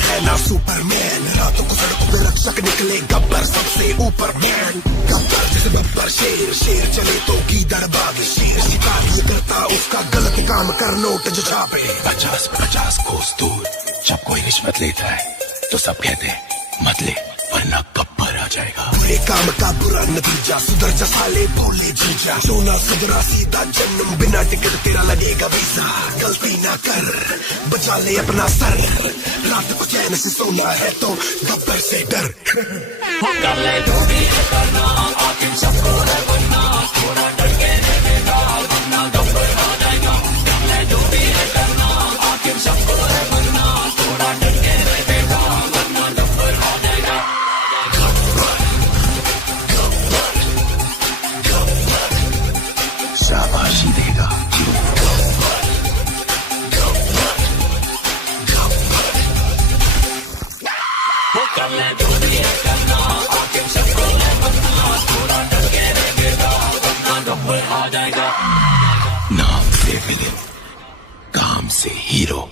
है ना सुपरमैन, रातों को सड़कों पे रक्षक निकले गब्बर सबसे ऊपर मैन। गब्बर जैसे बब्बर शेर, शेर चले तो गीदड़ बाग, शेर शिकार ये करता उसका गलत काम कर नोट जो छापे। 50-50 कोस दूर जब कोई रिश्वत लेता है तो सब कहते हैं मत ले वरना गब्बर आ जाएगा। बुरे काम का बुरा नतीजा, सुधर जा साले भोले जीजा, सोना सुधरा सीधा जन्म, बिना टिकट तेरा लगेगा वीजा। गलती ना कर बचा ले अपना सर, रात को चैन से सोना है तो गब्बर से डर। कर ले जो भी है करना, आखिर सबको है बनना, थोड़ा डर के रहेगा वरना गब्बर आ जाएगा। कर ले जो भी है करना, आखिर सबको है बनना, थोड़ा डर के रहेगा वरना गब्बर आ जाएगा। शाबाशी देगा वो कर ले जो भी है करना, आखिर सबको है बनना, थोड़ा डर के रहेगा वरना गब्बर आ जाएगा। नाम से विलेन, काम से हीरो।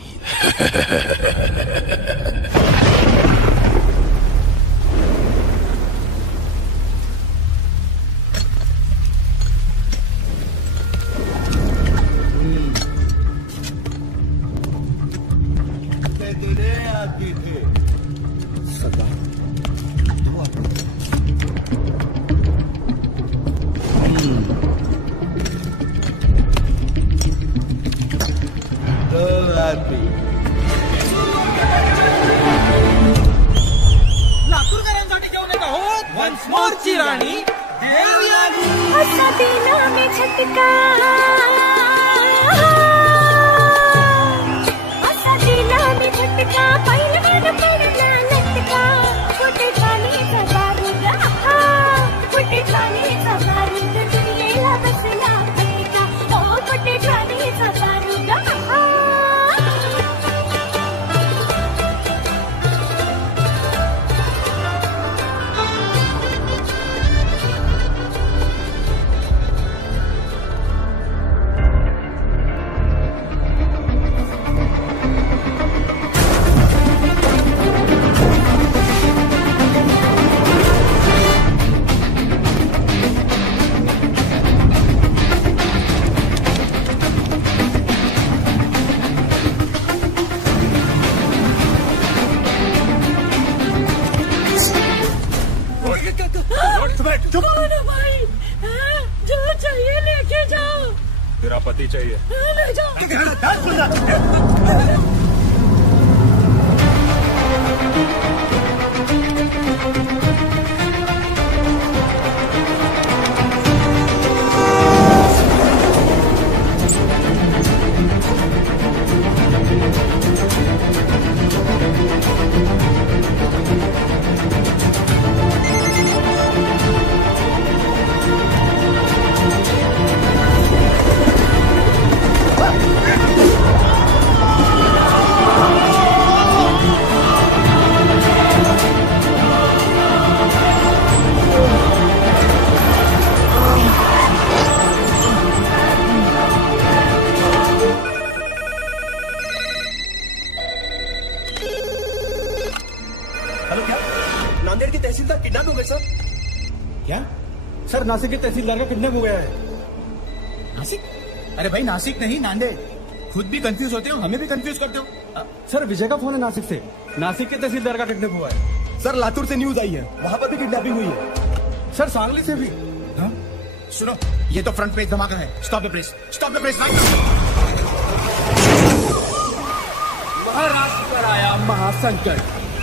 तेरा पति चाहिए। ले जाओ। सर नासिक के तहसीलदार का किडनैप हो गया है। नासिक? अरे भाई नासिक नहीं नांदेड़। खुद भी कंफ्यूज होते हो, हमें भी कंफ्यूज करते हो। सर विजय का फोन है नासिक से, नासिक के तहसीलदार का किडनैप हुआ है। सर लातूर से न्यूज आई है, वहां पर भी किडनैपिंग हुई है। सर सांगली से भी। हाँ? सुनो, ये तो फ्रंट पेज धमाका है। Stop the press, stop the press. Maharashtra पर आया महासंकट,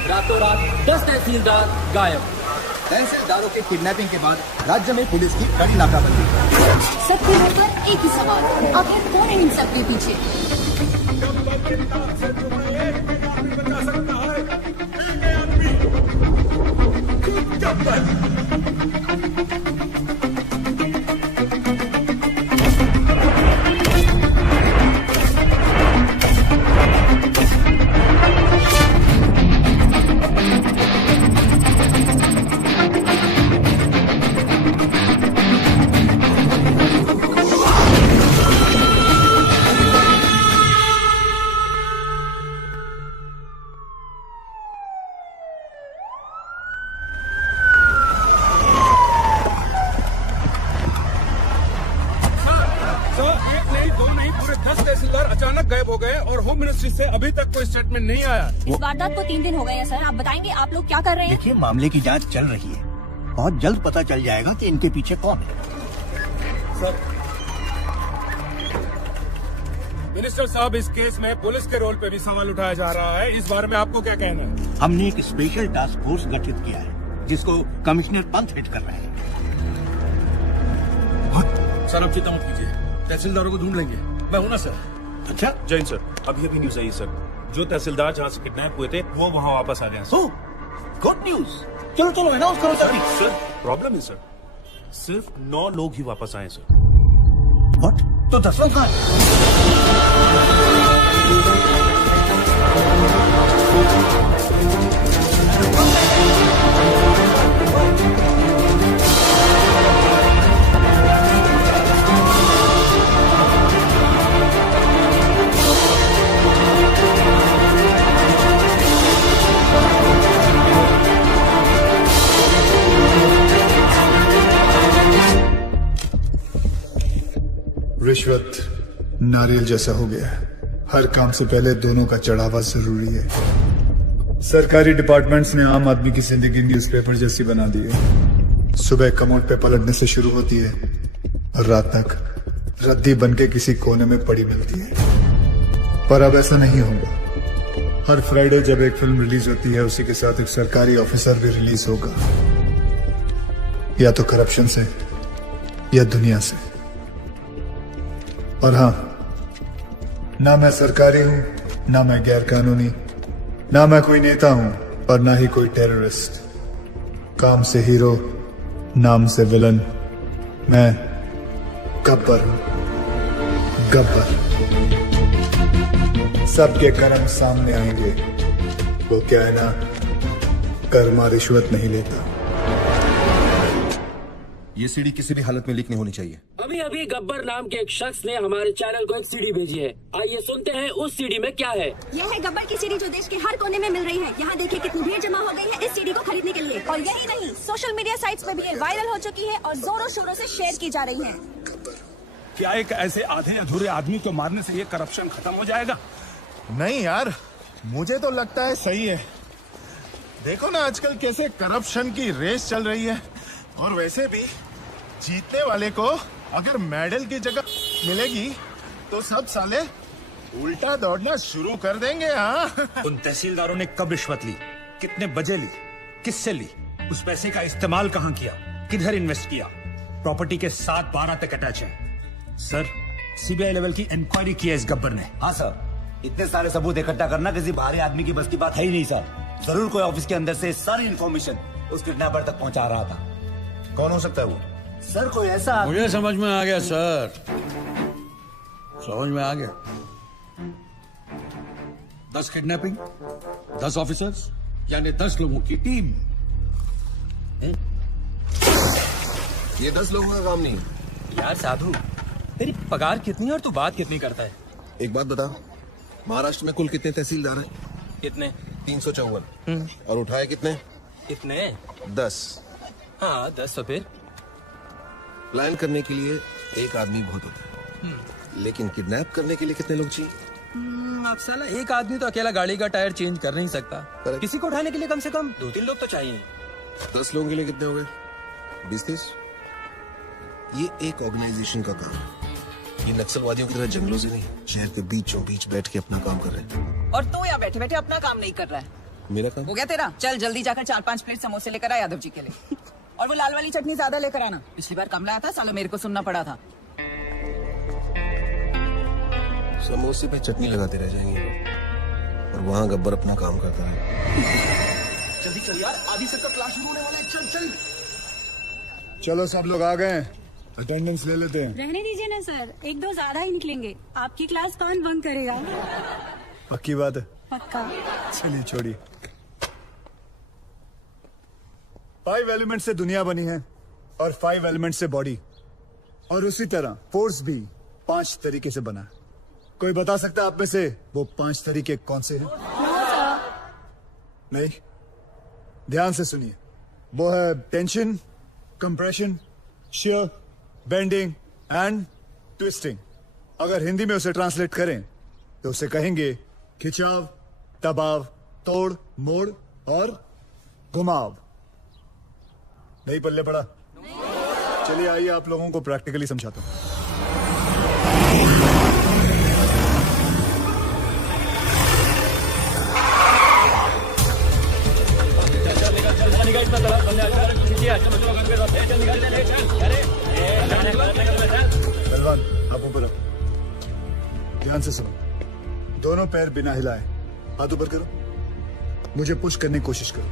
रातों रात 10 तहसीलदार गायब। तहसीलदारों के किडनैपिंग के बाद राज्य में पुलिस की कड़ी नाकाबंदी। सबके मुंह पर एक ही सवाल, आखिर कौन है इन सबके पीछे? मिनिस्ट्री से अभी तक कोई स्टेटमेंट नहीं आया। इस वारदात को 3 दिन हो गए हैं सर। आप बताएंगे आप लोग क्या कर रहे हैं? देखिए, मामले की जांच चल रही है। बहुत जल्द पता चल जाएगा कि इनके पीछे कौन है। मिनिस्टर साहब, इस केस में पुलिस के रोल पे भी सवाल उठाया जा रहा है। इस बारे में आपको क्या कहना है? हमने एक स्पेशल टास्क फोर्स गठित किया है जिसको कमिश्नर पंत हेड कर रहे हैं। सर आप चिंता मत कीजिए, तहसीलदारों को ढूंढ लेंगे। मैं हूं ना सर। अच्छा, जैन सर, अभी अभी न्यूज आई सर, जो तहसीलदार जहाँ से किडनैप हुए थे वो वहाँ वापस आ गए ओ गुड न्यूज। चलो चलो अनाउंस करो जल्दी। सर, प्रॉब्लम है सर, सिर्फ 9 लोग ही वापस आए सर। व्हाट? तो 10 लोग कहाँ हैं? रिश्वत नारियल जैसा हो गया है। हर काम से पहले दोनों का चढ़ावा जरूरी है। सरकारी डिपार्टमेंट्स ने आम आदमी की जिंदगी न्यूज़पेपर जैसी बना दी है। सुबह कमोड पे पलटने से शुरू होती है और रात तक रद्दी बनके किसी कोने में पड़ी मिलती है। पर अब ऐसा नहीं होगा। हर फ्राइडे जब एक फिल्म रिलीज होती है उसी के साथ एक सरकारी ऑफिसर भी रिलीज होगा, या तो करप्शन से या दुनिया से। और हाँ, ना मैं सरकारी हूं, ना मैं गैर कानूनी, ना मैं कोई नेता हूं और ना ही कोई टेररिस्ट। काम से हीरो, नाम से विलन, मैं गब्बर हूं। गब्बर। सबके कर्म सामने आएंगे। वो क्या है ना, कर्मा रिश्वत नहीं लेता। ये सीडी किसी भी हालत में लीक नहीं होनी चाहिए। अभी अभी गब्बर नाम के एक शख्स ने हमारे चैनल को एक सीडी भेजी है। आइए सुनते हैं उस सीडी में क्या है। यह है गब्बर की सीडी जो देश के हर कोने में मिल रही है। यहाँ देखिए कितनी भीड़ जमा हो गई है इस सीडी को खरीदने के लिए। और यही नहीं, सोशल मीडिया साइट्स पे भी ये वायरल हो चुकी है और जोरों शोरों से शेयर की जा रही है। क्या एक ऐसे आधे अधूरे आदमी को मारने से ये करप्शन खत्म हो जाएगा? नहीं यार, मुझे तो लगता है सही है। देखो ना आजकल कैसे करप्शन की रेस चल रही है। और वैसे भी जीतने वाले को अगर मेडल की जगह मिलेगी तो सब साले उल्टा दौड़ना शुरू कर देंगे। हाँ, उन तहसीलदारों ने कब रिश्वत ली, कितने बजे ली, किससे ली, उस पैसे का इस्तेमाल कहां किया, किधर इन्वेस्ट किया, प्रॉपर्टी के 7-12 तक अटैच है। सर, सीबीआई लेवल की इंक्वायरी की है इस गब्बर ने। हाँ सर, इतने सारे सबूत इकट्ठा करना किसी बाहरी आदमी की बस की बात है ही नहीं सर। जरूर कोई ऑफिस के अंदर से सारी इंफॉर्मेशन उस किडनैपर तक पहुंचा रहा था। कौन हो सकता है वो? सर कोई ऐसा मुझे समझ में आ गया सर, समझ में आ गया। 10 किडनैपिंग, 10 ऑफिसर्स, यानी 10 लोगों की टीम। ये 10 लोगों का काम नहीं। यार साधु, तेरी पगार कितनी है और तू बात कितनी करता है? एक बात बता, महाराष्ट्र में कुल कितने तहसीलदार हैं? कितने? 354। और उठाए कितने? कितने? 10। हाँ 10। तो फिर प्लान करने के लिए एक आदमी बहुत होता है, लेकिन किडनैप करने के लिए कितने लोग चाहिए? अब साला एक आदमी तो अकेला गाड़ी का टायर चेंज कर नहीं सकता। Correct. किसी को उठाने के लिए कम से कम 2-3 लोग तो चाहिए। 10 लोगों के लिए कितने हो गए? 20-30। ये एक ऑर्गेनाइजेशन का काम है। ये नक्सलवादियों की तरह जंगलों से नहीं, शहर के बीचों बीच बैठ के अपना काम कर रहे हैं। और तू यहाँ बैठे बैठे अपना काम नहीं कर रहा है। मेरा काम हो गया तेरा? चल जल्दी जाकर 4-5 प्लेट समोसे लेकर आ यादव जी के लिए। और वो लाल वाली चटनी ज्यादा लेकर आना। पिछली बार कम लाया था, सालों मेरे को सुनना पड़ा था। समोसे पे चटनी लगाते रह जाएंगे और वहाँ गब्बर अपना काम करता है। जल्दी चल यार, आधी से तो क्लास शुरू होने वाला है। चल चल। चलो सब लोग आ गए, अटेंडेंस ले लेते हैं। रहने दीजिए ना सर, 1-2 ज्यादा ही निकलेंगे। आपकी क्लास कौन बंक करेगा? पक्की बात है? पक्का। चलिए छोड़िए। 5 एलिमेंट से दुनिया बनी है और 5 एलिमेंट से बॉडी, और उसी तरह फोर्स भी 5 तरीके से बना है। कोई बता सकता है आप में से वो 5 तरीके कौन से हैं? नहीं, ध्यान से सुनिए। वो है tension, compression, shear, bending and twisting. अगर हिंदी में उसे ट्रांसलेट करें तो उसे कहेंगे खिंचाव, दबाव, तोड़, मोड़ और घुमाव। नहीं पल्ले पड़ा? चलिए आइए आप लोगों को प्रैक्टिकली समझाता हूं। पहलवान आप ऊपर आओ, ध्यान से सुनो। दोनों पैर बिना हिलाए हाथ ऊपर करो, मुझे पुश करने की कोशिश करो।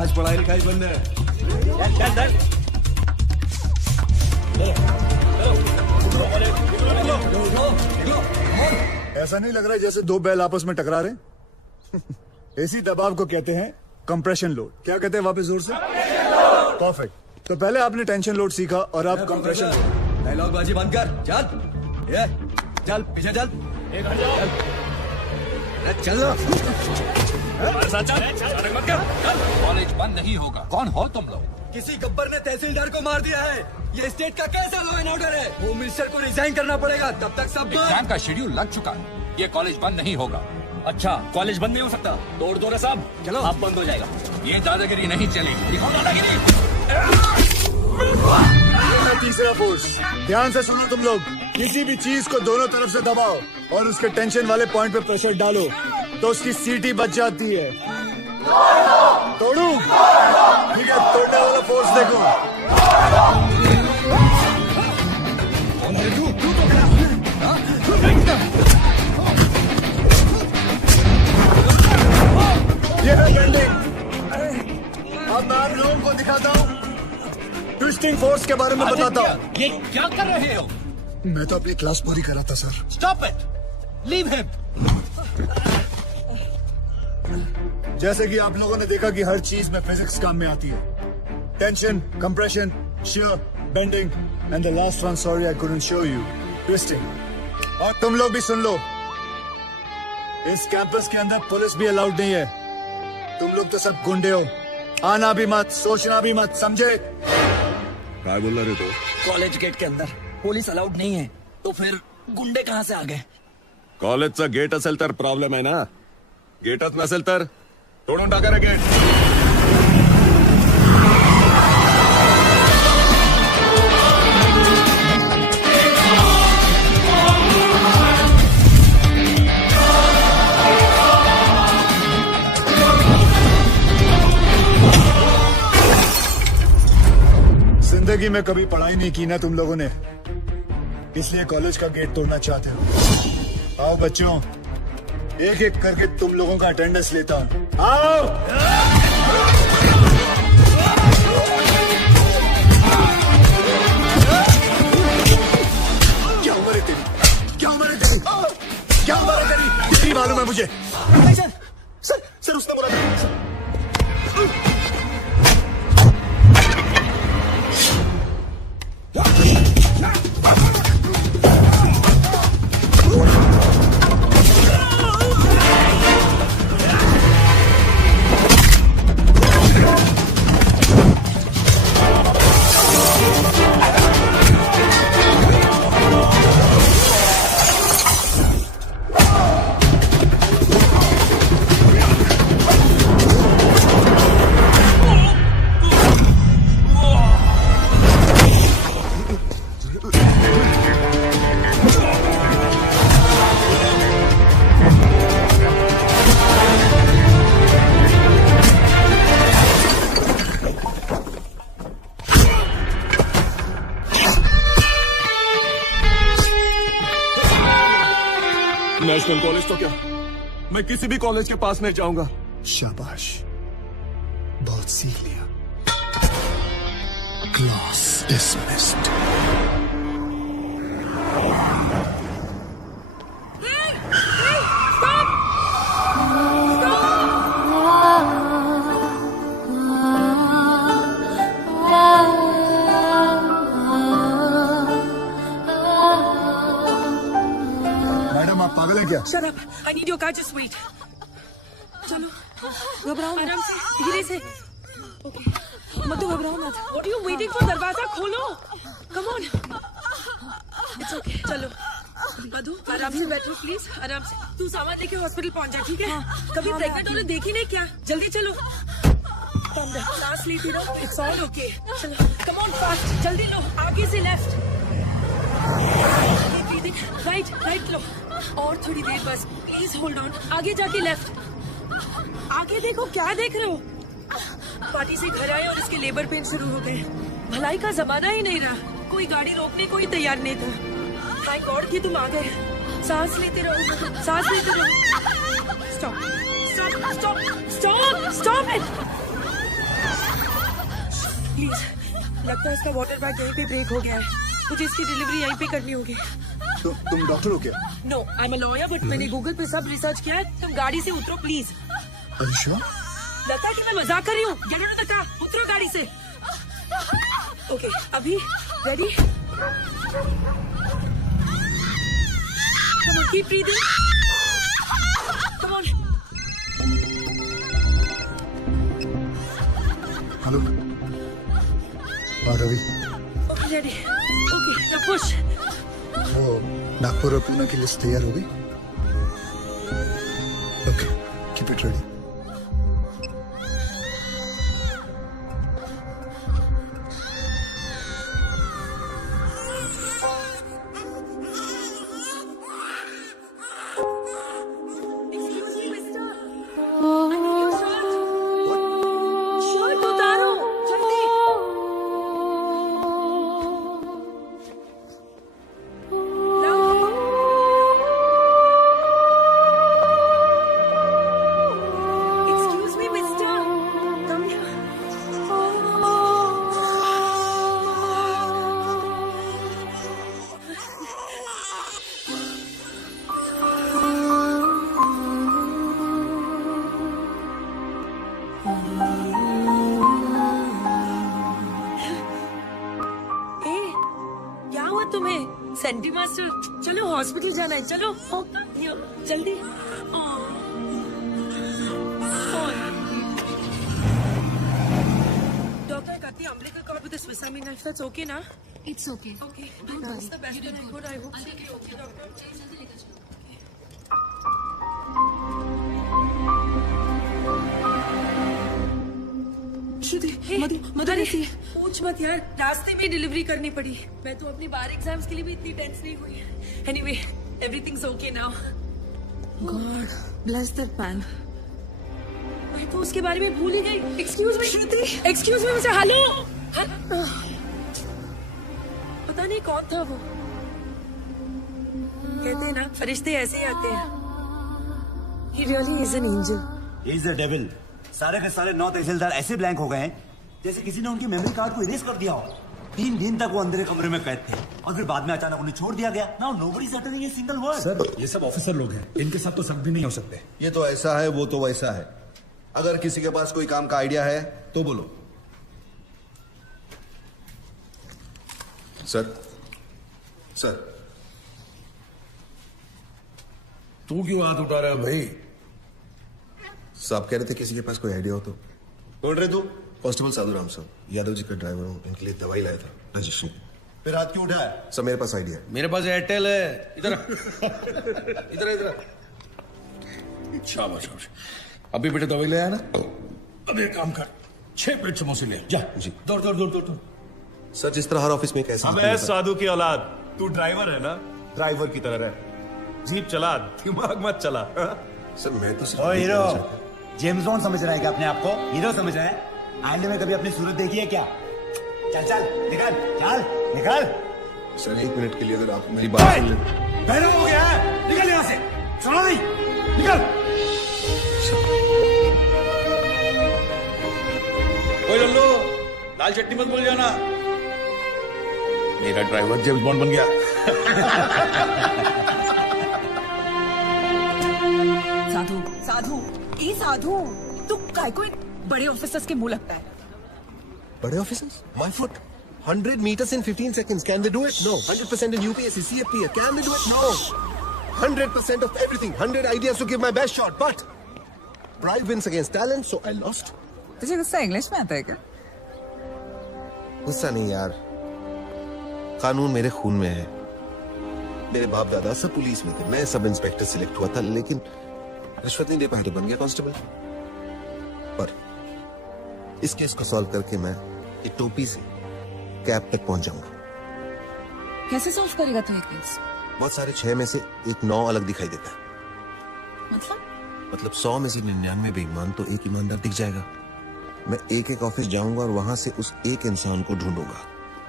आज पढ़ाई लिखाई बंद है। ऐसा नहीं लग रहा है जैसे दो बैल आपस में टकरा रहे हैं? इसी दबाव को कहते हैं कंप्रेशन लोड। क्या कहते हैं वापस जोर से? परफेक्ट। तो पहले आपने टेंशन लोड सीखा और अब कंप्रेशन लोड। डायलॉग बाजी बंद कर, चल ये चल पीछे चल, चल कॉलेज बंद नहीं होगा। कौन हो तुम लोग? किसी गब्बर ने तहसीलदार को मार दिया है। ये स्टेट का कैसा लॉ एंड ऑर्डर है? होम मिनिस्टर को रिजाइन करना पड़ेगा, तब तक सब एग्जाम का शेड्यूल लग चुका है। ये कॉलेज बंद नहीं होगा। अच्छा, कॉलेज बंद नहीं हो सकता? तोड़ दो ना साहब, चलो आप बंद हो जाएगा। ये दादागिरी नहीं चलेगी। दिखाओ दादागिरी। तीसरा फोर्स, ध्यान से सुनो तुम लोग। किसी भी चीज को दोनों तरफ से दबाओ और उसके टेंशन वाले पॉइंट पे प्रेशर डालो तो उसकी सीटी बच जाती है। तोड़ू? ठीक है, तोड़ने वाला फोर्स देखो। ये है बेंडिंग। अब मैं आप लोगों को दिखाता हूँ ट्विस्टिंग फोर्स के बारे में बताता हूँ। ये क्या कर रहे हो? मैं तो अपनी क्लास पूरी करा था sir. Stop it, leave him. जैसे कि आप लोगों ने देखा कि हर चीज में फिजिक्स काम में आती है। Tension, compression, shear, bending and the last one, sorry I couldn't show you, twisting. और तुम लोग भी सुन लो, इस कैंपस के अंदर पुलिस भी अलाउड नहीं है। तुम लोग तो सब गुंडे हो। आना भी मत, सोचना भी मत, समझे? क्या बोल रहे हो? कॉलेज गेट के अंदर पुलिस अलाउड नहीं है, तो फिर गुंडे कहाँ से आ गए? कॉलेजचा गेट असेल तर प्रॉब्लेम आहे ना, गेटच नसेल तर तोडून टाका रे गेट. जिंदगी में कभी पढ़ाई नहीं की ना तुम लोगों ने, इसलिए कॉलेज का गेट तोड़ना चाहते हो। आओ बच्चों, एक एक करके तुम लोगों का अटेंडेंस लेता हूं। आओ। क्या उम्र है तेरी? क्या उम्र है तेरी? क्या उम्र है तेरी? इतनी मालूम है मुझे। सर उसने बोला था। नेशनल कॉलेज तो क्या, मैं किसी भी कॉलेज के पास नहीं जाऊंगा। शाबाश, बहुत सीख लिया। Class dismissed. मैडम आप पागल है क्या? Shut up. I need your car. Just wait. चलो, घबराओ मत। आराम से, धीरे से। मत घबराओ मत। What are you waiting for? दरवाजा खोलो। Come on. It's okay. चलो। मधु आराम से बैठो प्लीज, आराम से। तू सामान लेके हॉस्पिटल पहुंच जा, ठीक है? कभी प्रेग्नेंट होने देखी नहीं क्या? जल्दी चलो। सांस लेती रहो, इट्स ऑल ओके। चलो कम ऑन फास्ट, जल्दी लो, आगे से लेफ्ट, राइट राइट लो, और थोड़ी देर बस, प्लीज होल्ड ऑन। आगे जाके लेफ्ट, आगे देखो, क्या देख रहे हो? पार्टी से घर आए और इसके लेबर पेन शुरू हो गए। भलाई का जमाना ही नहीं रहा, कोई गाड़ी रोकने को ही तैयार नहीं था। थैंक गॉड कि तुम आ गए। सांस लेते रहो, सांस लेते रहो। Stop stop stop stop stop it please. लगता है इसका वाटर बैग यहीं पे ब्रेक हो गया है, मुझे इसकी डिलीवरी यहीं पे करनी होगी। तुम डॉक्टर हो क्या? No, I am a lawyer, but मैंने गूगल पे सब रिसर्च किया है। तुम गाड़ी से उतरो प्लीज। अच्छा, लगता है कि मैं मजाक कर रही हूँ। Get out of the car, उतरो गाड़ी से। ओके, अभी ready? Come on, keep breathing. Come on. Hello Ravi, Ready. Okay, now push. वो नागपुर और पुणे की लिस्ट तैयार हो गई? Okay, keep it ready. Shirt उतारो, जल्दी। Excuse me, mister. Come here. ए, क्या हुआ तुम्हें? सेंटी मास्टर, चलो हॉस्पिटल जाना है, चलो जल्दी। डॉक्टर कहती है umbilical cord with a Swiss Army knife. That's okay ना? It's okay. Okay. That's the best and good. I hope. Okay, doctor. श्रुति, मधु ऐसी पूछ मत यार, रास्ते में डिलीवरी करनी पड़ी। मैं तो अपनी बार एग्जाम्स के लिए भी इतनी टेंस नहीं हुई। Anyway, everything's okay now. God bless that man. मैं तो उसके बारे में भूल ही गई। एक्सक्यूज मी श्रुति, एक्सक्यूज मी मिस्टर, हेलो। पता नहीं कौन था वो। कहते हैं ना, फरिश्ते ऐसे ही आते हैं। He really is an angel. He is a devil. सारे के सारे 9 तहसीलदार ऐसे ब्लैंक हो गए हैं जैसे किसी ने उनकी मेमोरी कार्ड को इरेज कर दिया हो। 3 दिन तक वो अंदर कमरे में कैद थे और फिर बाद में अचानक उन्हें छोड़ दिया गया। Now nobody is uttering a single word. Sir, ये सब ऑफिसर लोग हैं, इनके साथ तो शक भी नहीं हो सकते। ये तो ऐसा है, वो तो वैसा है। अगर किसी के पास कोई काम का आइडिया है तो बोलो। सर, सर, तू क्यों हाथ उठा रहा है भाई? साहब कह रहे थे किसी के पास कोई आइडिया हो तो। बोल रहे तू? कांस्टेबल साधु राम साहब, यादव जी का ड्राइवर हूँ, इनके लिए दवाई लाया था रजिस्ट्री। फिर हाथ क्यों उठाया? सर मेरे पास आइडिया है। मेरे पास एयरटेल है। इधर इधर इधर। शाबाश शाबाश। अभी बेटे दवाई ले आया ना? अब एक काम कर, 6 प्लेट समोसे ले जा। जी दौड़ दौड़ दौड़ दौड़। सर जिस तरह हर ऑफिस में कैसे अबे साधु की औलाद, तू ड्राइवर है ना? ड्राइवर की तरह रह, जीप चला, दिमाग मत चला। सर मैं तो ओ हीरो, जेम्स बॉन्ड समझ रहा है क्या अपने आप को? हीरो समझ रहा है? आईने में कभी अपनी सूरत देखी है क्या? चल चल निकल, चल निकल। सर 1 मिनट के लिए अगर आप मेरी बात सुन ले। पहले हो गया है, निकल यहाँ से, सुनो नहीं, निकल। ओए लल्लू, लाल चट्टी मत भूल जाना। मेरा ड्राइवर जेम्स बॉन्ड बन गया। साधु, साधु, ई साधु, तू काय को बड़े ऑफिसर्स के मुंह लगता है? बड़े officers? My foot. 100 meters in 15 seconds. Can they do it? No. 100% in UPSC, CFP. Can they do it? No. 100% of everything. 100 ideas to give my best shot. But pride wins against talent, so I lost. तुझे गुस्सा English में आता है क्या? गुस्सा नहीं यार, कानून मेरे खून में है। मेरे बाप दादा सब पुलिस में थे, मैं सब इंस्पेक्टर सिलेक्ट हुआ था, लेकिन रिश्वत नहीं दे पाया तो बन गया कांस्टेबल। पर इस केस को सॉल्व करके मैं एक टोपी से कैप तक पहुंच जाऊंगा। कैसे सॉल्व करेगा तू ये केस? बहुत सारे 6 में से एक 9 अलग दिखाई देता है। मतलब 100 में से 99 बेईमान तो एक ईमानदार दिख जाएगा। मैं एक ऑफिस जाऊंगा और वहां से उस एक इंसान को ढूंढूंगा।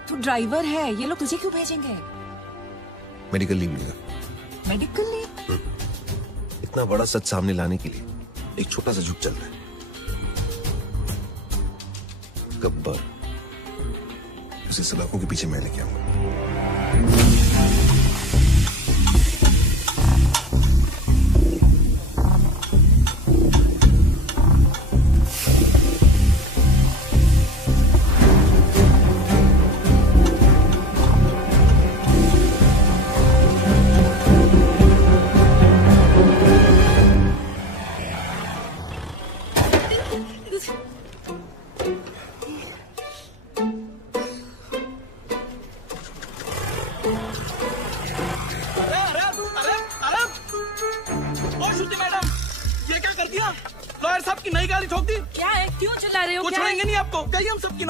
तू ड्राइवर है, ये लोग तुझे क्यों भेजेंगे? मेडिकल लीव लेगा। Medical leave? इतना बड़ा सच सामने लाने के लिए एक छोटा सा झुक चल रहा है। गब्बर, उसे सलाखों के पीछे मैं लेके आऊंगा।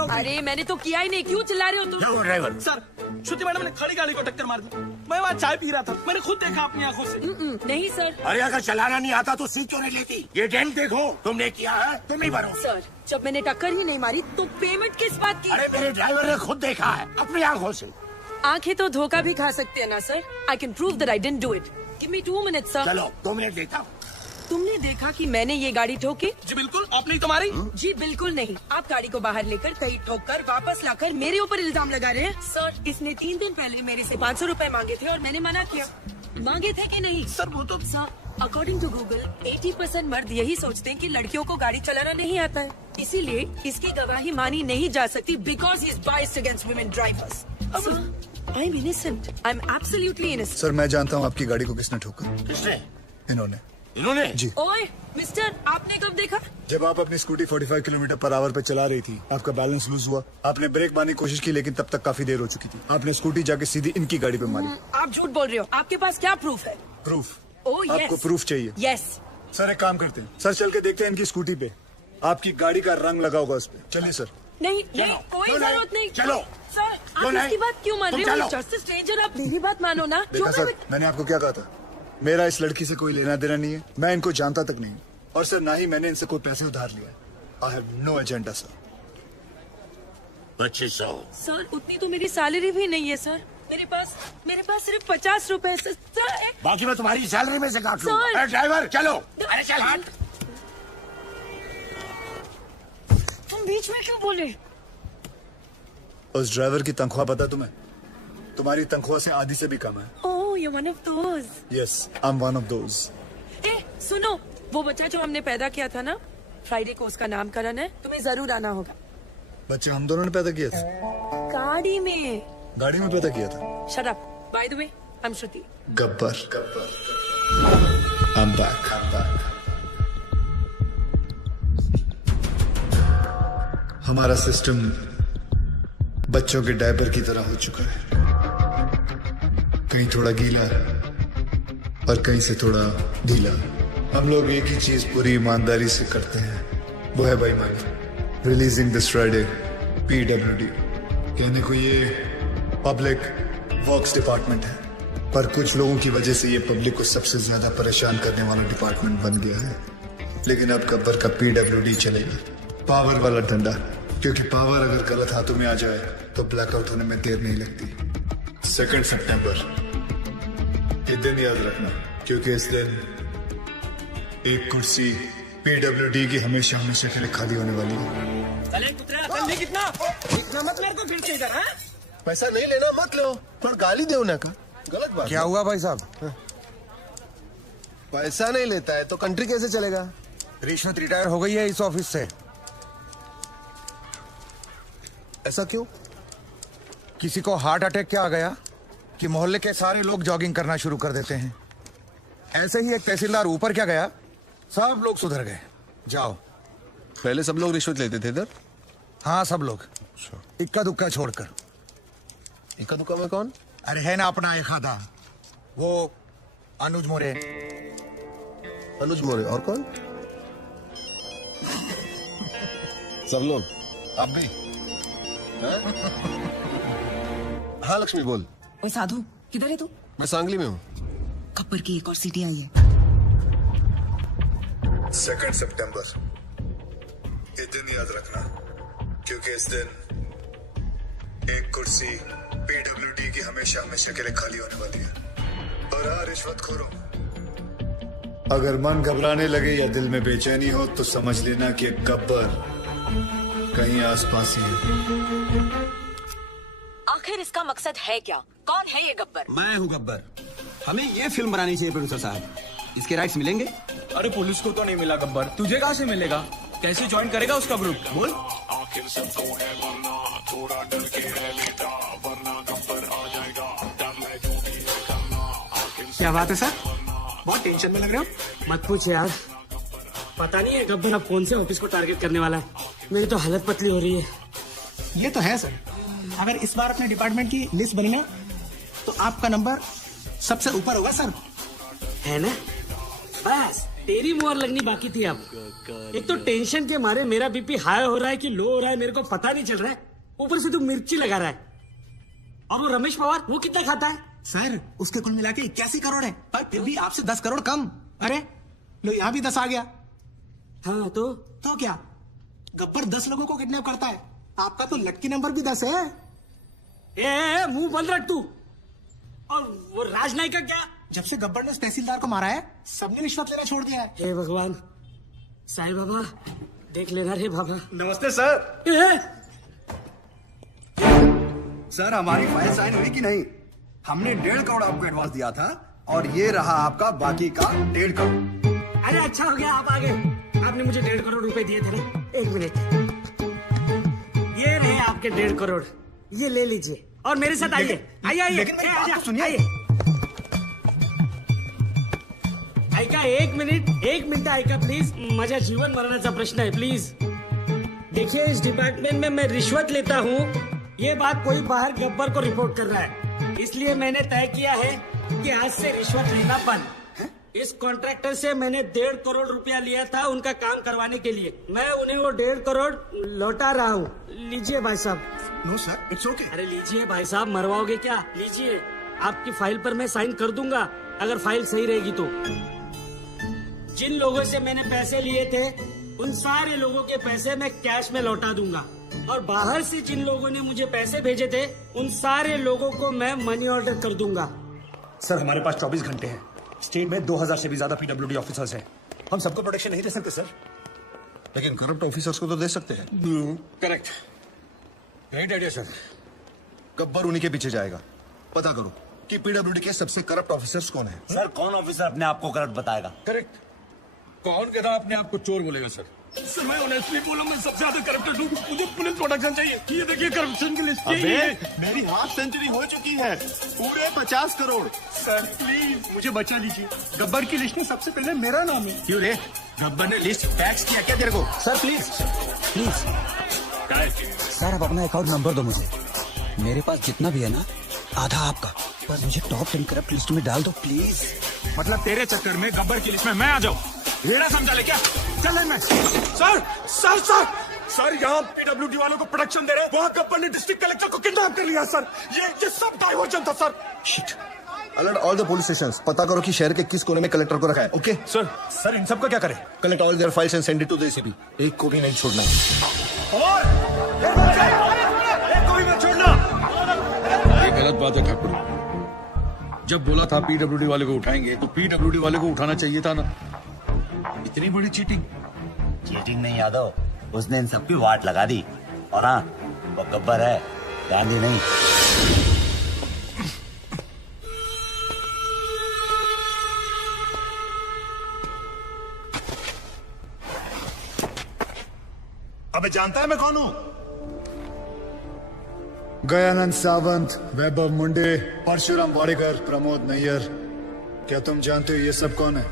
अरे मैंने तो किया ही नहीं, क्यों चिल्ला रहे हो तुम? ड्राइवर सर, श्रुति मैडम ने खड़ी गाड़ी को टक्कर मार दी। मैं वहाँ चाय पी रहा था, मैंने खुद देखा अपनी आंखों से। नहीं सर। अरे अगर चलाना नहीं आता तो सीट क्यों नहीं लेती? ये डेंट देखो, तुमने किया है, तुम नहीं भरो। सर, जब मैंने टक्कर ही नहीं मारी तो पेमेंट किस बात की? अरे मेरे ड्राइवर ने खुद देखा है अपनी आंखों से। आंखें तो धोखा भी खा सकते हैं ना sir. I can prove that I didn't do it. Give me 2 minutes sir. चलो 2 मिनट देता हूँ। तुमने देखा कि मैंने ये गाड़ी ठोकी? जी बिल्कुल, आपने ही तो मारी। जी बिल्कुल नहीं, आप गाड़ी को बाहर लेकर कहीं ठोक कर वापस लाकर मेरे ऊपर इल्जाम लगा रहे हैं। सर, इसने 3 दिन पहले मेरे से 500 रुपए मांगे थे और मैंने मना किया। मांगे थे कि नहीं? सर वो तो सर, अकॉर्डिंग टू गूगल 80% मर्द यही सोचते हैं कि लड़कियों को गाड़ी चलाना नहीं आता है, इसीलिए इसकी गवाही मानी नहीं जा सकती because he is biased against women drivers. I am innocent, I am absolutely innocent. Sir मैं जानता हूँ आपकी गाड़ी को किसने ठोका। किसने? इन्होंने। जी। ओए मिस्टर, आपने कब देखा? जब आप अपनी स्कूटी 45 किलोमीटर पर आवर पे चला रही थी, आपका बैलेंस लूज हुआ, आपने ब्रेक मारने की कोशिश की लेकिन तब तक काफी देर हो चुकी थी। आपने स्कूटी जाके सीधी इनकी गाड़ी पे मारी। आप झूठ बोल रहे हो, आपके पास क्या प्रूफ है? प्रूफ? Oh yes. आपको प्रूफ चाहिए? यस। सर एक काम करते हैं, सर चल के देखते हैं इनकी स्कूटी पे आपकी गाड़ी का रंग लगा होगा उस पे। चलिए सर। नहीं, कोई जरूरत नहीं। चलो सर, आप इसकी बात क्यों मान रहे हो? जस्ट स्ट्रेंजर, आप मेरी बात मानो ना। देखा सर, मैंने आपको क्या कहा था, मेरा इस लड़की से कोई लेना देना नहीं है, मैं इनको जानता तक नहीं, और सर ना ही मैंने इनसे कोई पैसे उधार लिया। I have no agenda sir. 2500। Sir उतनी तो मेरी सैलरी भी नहीं है सर, मेरे पास सिर्फ 50 रुपए। सर बाकी मैं तुम्हारी सैलरी में से काट लूंगा। सर। अरे ड्राइवर चलो, अरे चल हट। तुम बीच में क्यों बोले? उस ड्राइवर की तनख्वाह पता तुम्हें? तुम्हारी तनख्वाह से आधी से भी कम है। ओह, you're one of those. Yes, I'm one of those. सुनो, वो बच्चा जो हमने पैदा किया था ना, फ्राइडे को उसका नामकरण है, तुम्हें जरूर आना होगा। बच्चा हम दोनों ने पैदा किया था? गाड़ी में। गाड़ी में पैदा किया था? Shut up. By the way, I'm Shruti. Gabbar. I'm back. हमारा सिस्टम बच्चों के डायपर की तरह हो चुका है, कहीं थोड़ा गीला और कहीं से थोड़ा ढीला। हम लोग एक ही चीज पूरी ईमानदारी से करते हैं, वो है बेईमानी। Releasing this Friday PWD। कहने को ये पब्लिक वर्क्स डिपार्टमेंट है, पर कुछ लोगों की वजह से ये पब्लिक को सबसे ज्यादा परेशान करने वाला डिपार्टमेंट बन गया है। लेकिन अब गब्बर का PWD चलेगा, पावर वाला डंडा, क्योंकि पावर अगर गलत हाथों में आ जाए तो ब्लैकआउट होने में देर नहीं लगती। 2 सितंबर ये दिन याद रखना, क्योंकि इस दिन एक कुर्सी PWD की हमेशा हमेशा के लिए खाली होने वाली है। कितना मत मेरे को फिर से इधर। पैसा नहीं लेना मत लो, पर गाली दो ना का गलत बात। क्या हुआ भाई साहब? पैसा नहीं लेता है तो कंट्री कैसे चलेगा? रिश्वत रिटायर हो गई है इस ऑफिस से। ऐसा क्यों? किसी को हार्ट अटैक क्या आ गया कि मोहल्ले के सारे लोग जॉगिंग करना शुरू कर देते हैं। ऐसे ही एक तहसीलदार ऊपर क्या गया, सब लोग सुधर गए। जाओ। पहले सब लोग रिश्वत लेते थे इधर? हाँ सब लोग, इक्का दुक्का छोड़कर। इक्का दुक्का में कौन? अरे है ना अपना एक आधा, वो अनुज मोरे। अनुज मोरे और कौन? सब लोग। आप भी? हाँ लक्ष्मी बोल। ओए साधु, किधर है तू? मैं सांगली में हूँ। गब्बर की एक और सीटी आई है। 2 सितंबर, ये दिन याद रखना, क्योंकि इस दिन एक कुर्सी पीडब्ल्यूडी की हमेशा हमेशा के लिए खाली होने वाली है। और हाँ रिश्वतखोरों, अगर मन घबराने लगे या दिल में बेचैनी हो तो समझ लेना कि गब्बर कहीं आसपास ही है। आखिर इसका मकसद है क्या? कौन है ये गब्बर? मैं हूँ गब्बर। हमें ये फिल्म बनानी चाहिए प्रोड्यूसर साहब। इसके राइट्स मिलेंगे? अरे पुलिस को तो नहीं मिला गब्बर, तुझे कहाँ से मिलेगा? कैसे ज्वाइन करेगा उसका ग्रुप? बोल। क्या बात है सर? बहुत टेंशन में लग रहे हो। मत पूछ यार, पता नहीं है गब्बर अब कौन से ऑफिस को टारगेट करने वाला है। मेरी तो हालत पतली हो रही है। ये तो है सर, अगर इस बार अपने डिपार्टमेंट की लिस्ट बनी ना तो आपका नंबर सबसे ऊपर होगा सर। है ना? बस तेरी मुहर लगनी बाकी थी। अब एक तो टेंशन के मारे मेरा बीपी हाई हो रहा है कि लो हो रहा है मेरे को पता नहीं चल रहा है। ऊपर से तू मिर्ची लगा रहा है। और वो रमेश पवार, वो कितना खाता है? सर उसके कुल मिला के 81 करोड़ है, पर फिर भी आपसे 10 करोड़ कम। अरे लो यहाँ भी 10 आ गया। हाँ तो क्या गब्बर 10 लोगों को किडनैप करता है? आपका तो लटकी नंबर भी 10 है। ए मुंह बंद रख तू। और वो राजनायक का क्या? जब से गब्बर ने तहसीलदार को मारा है सबने रिश्वत लेना छोड़ दिया है। हे भगवान, साईं बाबा देख लेना रे बाबा। नमस्ते सर। सर हमारी फाइल साइन हुई कि नहीं? हमने 1.5 करोड़ आपको एडवांस दिया था और ये रहा आपका बाकी का 1.5 करोड़। अरे अच्छा हो गया आप आ गए। आपने मुझे 1.5 करोड़ रुपए दिए थे ना। 1 मिनट, ये रहे आपके 1.5 करोड़, ये ले लीजिए और मेरे साथ आइए। आइए लेकिन मेरी बात तो सुनिए। ऐका 1 मिनिट ऐका प्लीज। माझ्या जीवन मरणाचा प्रश्न है, प्लीज। देखिए इस डिपार्टमेंट में मैं रिश्वत लेता हूँ, ये बात कोई बाहर गब्बर को रिपोर्ट कर रहा है, इसलिए मैंने तय किया है कि आज से रिश्वत लेना बंद। इस कॉन्ट्रैक्टर से मैंने 1.5 करोड़ रुपया लिया था उनका काम करवाने के लिए। मैं उन्हें वो 1.5 करोड़ लौटा रहा हूँ। लीजिए भाई साहब। No sir, it's okay. अरे लीजिए भाई साहब, मरवाओगे क्या? लीजिए, आपकी फाइल पर मैं साइन कर दूंगा अगर फाइल सही रहेगी तो। जिन लोगों से मैंने पैसे लिए थे उन सारे लोगों के पैसे मैं कैश में लौटा दूंगा, और बाहर से जिन लोगों ने मुझे पैसे भेजे थे उन सारे लोगों को मैं मनी ऑर्डर कर दूंगा। सर हमारे पास 24 घंटे हैं। स्टेट में 2000 से भी ज्यादा पीडब्ल्यूडी ऑफिसर्स हैं। हम सबको प्रोटेक्शन नहीं दे सकते सर। लेकिन करप्ट ऑफिसर्स को तो दे सकते हैं। Correct, great idea sir. Gabbar उन्हीं के पीछे जाएगा। पता करो कि पीडब्ल्यूडी के सबसे करप्ट ऑफिसर्स कौन है। सर कौन ऑफिसर अपने आप को करप्ट बताएगा? करेक्ट, कौन कहता अपने आप को चोर बोलेगा सर? सर मैं ऑनेस्टली बोला, मैं सबसे ज्यादा करप्टेड हूँ। मुझे पुलिस प्रोटेक्शन चाहिए। ये देखिए करप्शन की लिस्ट। मेरी हाफ सेंचुरी हो चुकी है, पूरे 50 करोड़। सर प्लीज मुझे बचा लीजिए। गब्बर की लिस्ट में सबसे पहले मेरा नाम है। क्यों रे? गब्बर ने लिस्ट टैक्स किया क्या तेरे को? सर प्लीज सर, आप अपना अकाउंट नंबर दो मुझे। मेरे पास जितना भी है ना, आधा आपका, पर मुझे टॉप 10 करप्ट लिस्ट में डाल दो प्लीज। मतलब तेरे चक्कर में गब्बर की लिस्ट में मैं आ जाऊं? रेड़ा समझा ले क्या? चल मैं। सर सर सर सर, यहाँ पीडब्ल्यूडी वालों को प्रोटेक्शन दे रहे हैं, वहाँ गब्बर ने डिस्ट्रिक्ट कलेक्टर को किडनैप कर लिया सर। ये सब डाइवर्जन था sir. Shit. Alert all the police stations. पता करो कि शहर के किस कोने में कलेक्टर को रखा है। ओके सर इन सब का क्या करें? Collect all their files and send it to the ACP. एक को भी नहीं छोड़ना। एक को भी मत छोड़ना। ये गलत बात है ठाकुर। जब बोला था पीडब्ल्यूडी वाले को उठाएंगे तो पीडब्ल्यूडी वाले को उठाना चाहिए था ना। इतनी बड़ी चीटिंग। चीटिंग नहीं यादव, उसने इन सबकी वाट लगा दी। और हाँ, वो गब्बर है, गांधी नहीं। अबे जानता है मैं कौन हूँ? गयानंद सावंत, वैभव मुंडे, परशुराम वाडेकर, प्रमोद नैयर। क्या तुम जानते हो ये सब कौन है?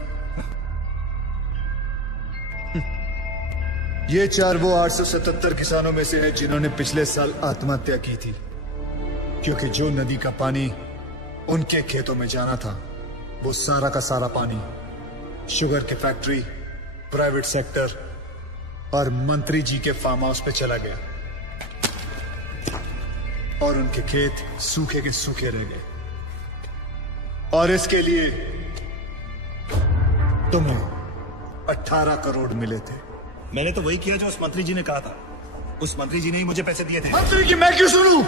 ये 4 वो 877 किसानों में से हैं जिन्होंने पिछले साल आत्महत्या की थी, क्योंकि जो नदी का पानी उनके खेतों में जाना था वो सारा का सारा पानी शुगर की फैक्ट्री, प्राइवेट सेक्टर और मंत्री जी के फार्म हाउस पे चला गया और उनके खेत सूखे के सूखे रह गए। और इसके लिए तुम्हें 18 करोड़ मिले थे। मैंने तो वही किया जो उस मंत्री जी ने कहा था। उस मंत्री जी ने ही मुझे पैसे दिए थे। मंत्री की मैं क्यों सुनूं?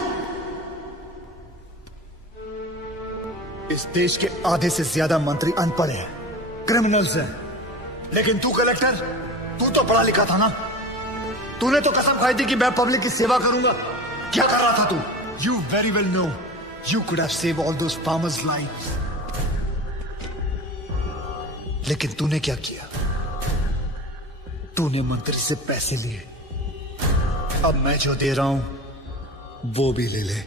इस देश के आधे से ज्यादा मंत्री अनपढ़ हैं, क्रिमिनल्स हैं। लेकिन तू कलेक्टर, तू तो पढ़ा लिखा था ना। तूने तो कसम खाई थी कि मैं पब्लिक की सेवा करूंगा। क्या कर रहा था तू? You very well know you could have save all those farmers lives. लेकिन तूने क्या किया? तूने मंत्री से पैसे लिए। अब मैं जो दे रहा हूं वो भी ले ले।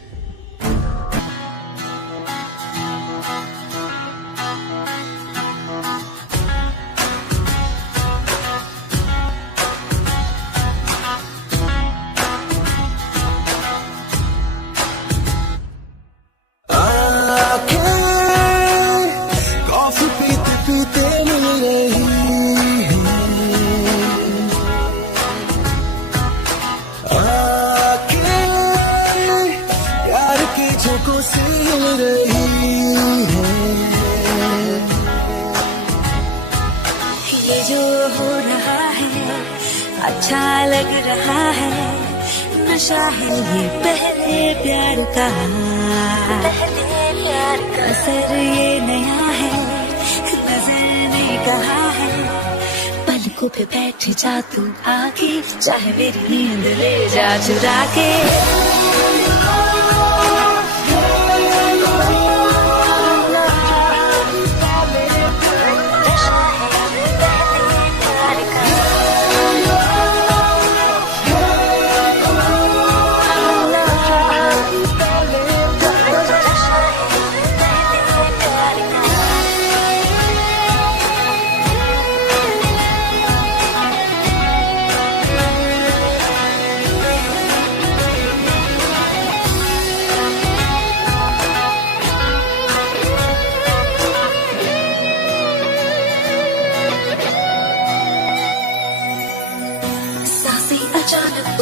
कॉफी पीते पीते मिल रही प्यार के झोंकों से हिल रही है। ये जो हो रहा है अच्छा लग रहा है, नशा है ये पहले प्यार का। असर ये नया है, नजर ने कहा है, पलकों पे बैठ जा तू आके, चाहे मेरी नींद ले जा चुरा के।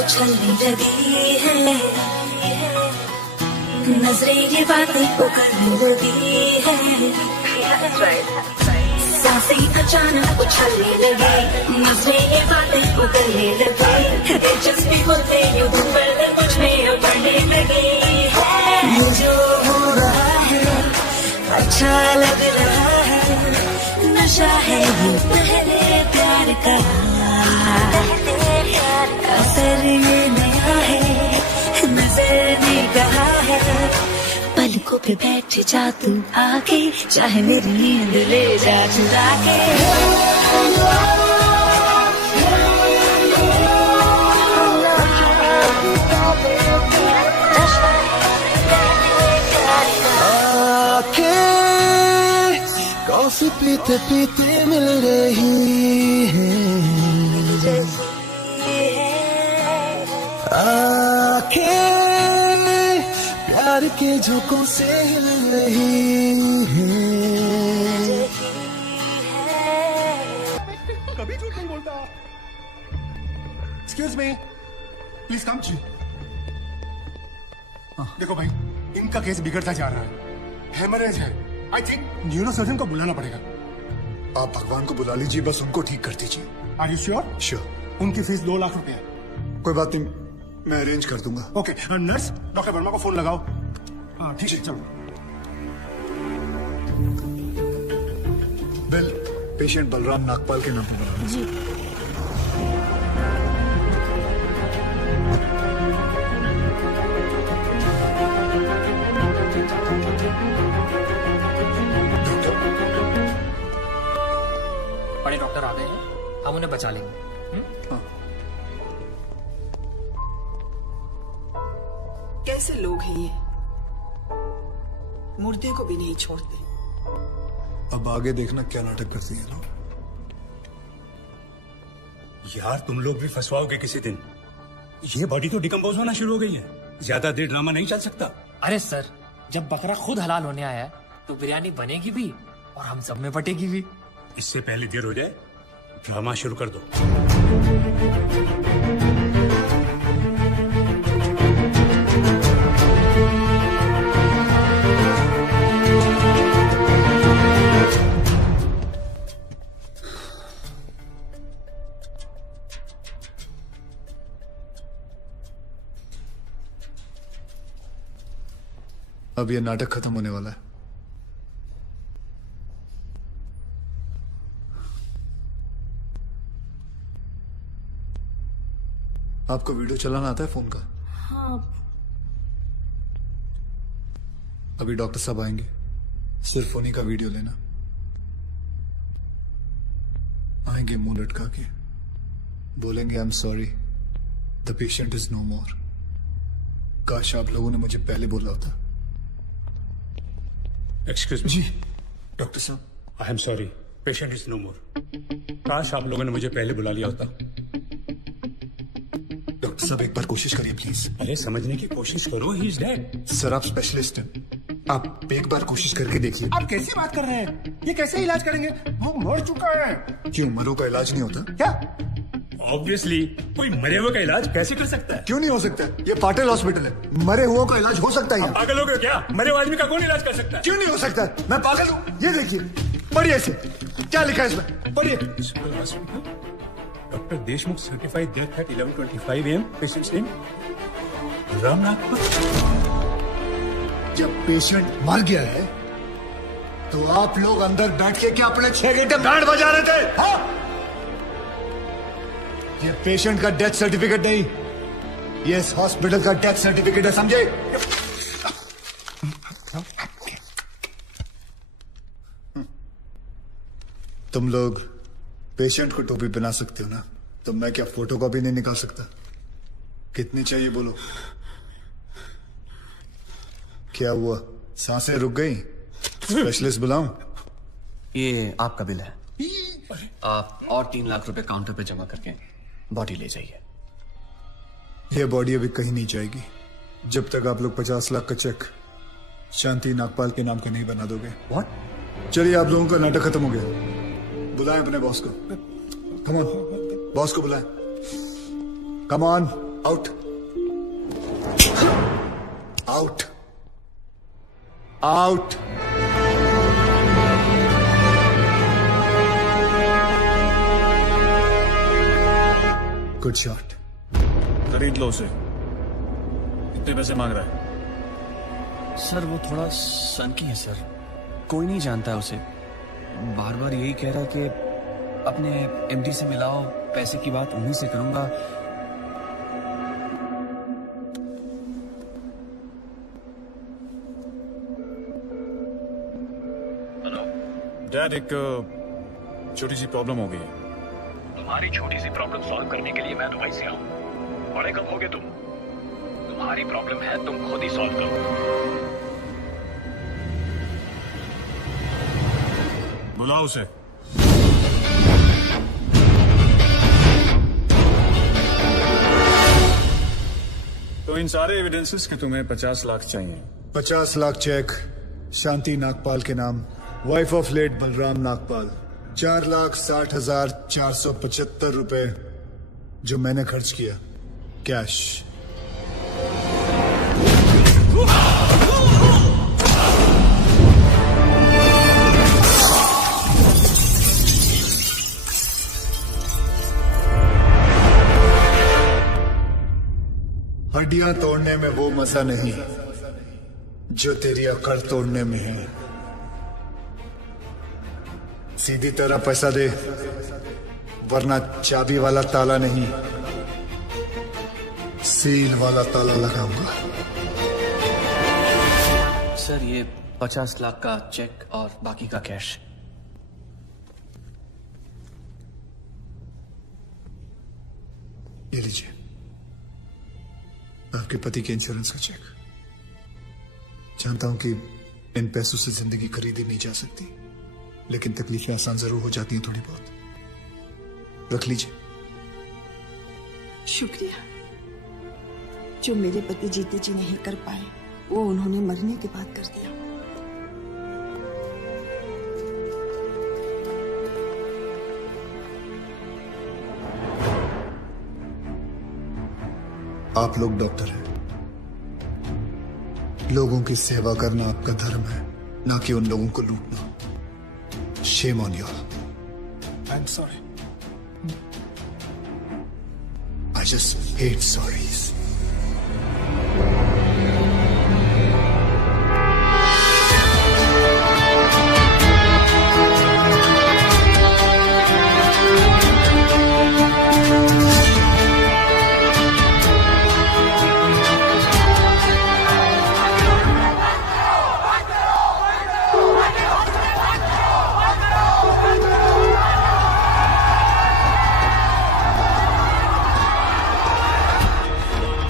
उछलने लगी है, नजरें ये बातें उगलने लगी है, सांसें अचानक उछलने लगी, नजरें ये बातें उगलने लगी, दिलचस्पी होते यूं पर मुझ में उभरने लगी है। ये जो हो रहा है अच्छा लग रहा है, नशा है ये पहले प्यार का। असर ये नया है, नजर ने कहा है, पलकों पे बैठ जा तू आके, चाहे मेरी नींद ले जा चुरा के। कॉफी पीते पीते मिल रही है, आंखें प्यार के झोंकों से हिल रही है। कभी झूठ नहीं बोलता। Excuse me, please come. देखो भाई, इनका केस बिगड़ता जा रहा है, हेमरेज है। आई थिंक न्यूरोसर्जन को बुलाना पड़ेगा। आप भगवान को बुला लीजिए, बस उनको ठीक कर दीजिए। Are you sure? श्योर। उनकी फीस 2 लाख रुपए है। कोई बात नहीं, मैं अरेंज कर दूंगा। ओके, नर्स डॉक्टर वर्मा को फोन लगाओ। हाँ ठीक है, चलो। बिल पेशेंट बलराम नागपाल के नाम पर बना जी। बड़े डॉक्टर आ गए हैं, हम उन्हें बचा लेंगे। कैसे लोग हैं ये, मुर्दे को भी नहीं छोड़ते। अब आगे देखना क्या नाटक करती है ना। यार तुम लोग भी फंसवाओगे किसी दिन। ये बॉडी तो डिकम्पोज होना शुरू हो गई है, ज्यादा देर ड्रामा नहीं चल सकता। अरे सर, जब बकरा खुद हलाल होने आया है तो बिरयानी बनेगी भी और हम सब में पटेगी भी। इससे पहले देर हो जाए ड्रामा शुरू कर दो। अब ये नाटक खत्म होने वाला है। आपको वीडियो चलाना आता है फोन का? हाँ। अभी डॉक्टर साहब आएंगे, सिर्फ उन्हीं का वीडियो लेना। आएंगे मुंह लटका के, बोलेंगे I am sorry, the patient is no more. काश आप लोगों ने मुझे पहले बोला होता। एक्सक्यूज मी जी डॉक्टर साहब, I am sorry, patient is no more. काश आप लोगों ने मुझे पहले बुला लिया होता। डॉक्टर साहब एक बार कोशिश करिए प्लीज। अरे समझने की कोशिश करो, ही इज डेड। सर आप स्पेशलिस्ट हैं, आप एक बार कोशिश करके देखिए। आप कैसी बात कर रहे हैं? ये कैसे इलाज करेंगे? वो मर चुका है। क्यों, मरो का इलाज नहीं होता क्या? ऑब्वियसली कोई मरे हुए का इलाज कैसे कर सकता है? क्यों नहीं हो सकता? ये पाटिल हॉस्पिटल है, मरे हुओं का इलाज हो सकता है यहाँ। पागल हो गए क्या? मरे हुए आदमी का कौन इलाज कर सकता है? क्यों नहीं हो सकता? मैं पागल हूँ? ये देखिए, पढ़िए इसे, क्या लिखा है इसमें, पढ़िए। Doctor Deshmukh certified death eight 11:25 AM, patients name Ramnath. जब पेशेंट मर गया है तो आप लोग अंदर बैठ के क्या अपने 6 घंटे बैंड बजा रहे थे? हाँ? ये पेशेंट का डेथ सर्टिफिकेट नहीं, ये इस हॉस्पिटल का डेथ सर्टिफिकेट है, समझे? तुम लोग पेशेंट को टोपी पहना सकते हो ना, तो मैं क्या फोटो कॉपी नहीं निकाल सकता? कितनी चाहिए बोलो? क्या हुआ, सांसें रुक गई? स्पेशलिस्ट बुलाऊं? ये आपका बिल है, आप और 3 लाख रुपए काउंटर पे जमा करके बॉडी ले जाइए। ये बॉडी अभी कहीं नहीं जाएगी जब तक आप लोग 50 लाख का चेक शांति नागपाल के नाम का नहीं बना दोगे। व्हाट? चलिए, आप लोगों का नाटक खत्म हो गया। बुलाएं अपने बॉस को। कम ऑन, बॉस को बुलाएं। Come on, out out out. Good shot. खरीद लो उसे। कितने पैसे मांग रहा है? सर वो थोड़ा सनकी है सर, कोई नहीं जानता उसे। बार बार यही कह रहा कि अपने एमडी से मिलाओ, पैसे की बात उन्हीं से करूंगा। डैड, एक छोटी सी प्रॉब्लम हो गई है। तुम्हारी छोटी सी प्रॉब्लम सॉल्व करने के लिए मैं दुबई से आऊं। बड़े कब होगे तुम? तुम्हारी प्रॉब्लम है, तुम खुद ही सॉल्व करो। बुलाओ उसे। तो इन सारे एविडेंसेस के तुम्हें 50 लाख चाहिए। 50 लाख चेक शांति नागपाल के नाम, wife of late Balram Nagpal. 4,60,475 रुपए जो मैंने खर्च किया, कैश। हड्डियां तोड़ने में वो मजा नहीं जो तेरी अकड़ तोड़ने में है। सीधी तरह पैसा दे, वरना चाबी वाला ताला नहीं, सील वाला ताला लगाऊंगा। सर ये 50 लाख का चेक और बाकी का कैश। ये लीजिए, आपके पति के इंश्योरेंस का चेक। जानता हूं कि इन पैसों से जिंदगी खरीदी नहीं जा सकती, लेकिन तकलीफें आसान जरूर हो जाती हैं थोड़ी बहुत। रख लीजिए। शुक्रिया। जो मेरे पति जीते जी नहीं कर पाए, वो उन्होंने मरने के बाद कर दिया। आप लोग डॉक्टर हैं, लोगों की सेवा करना आपका धर्म है, ना कि उन लोगों को लूटना। Shame on you. I am sorry. I just hate sorries.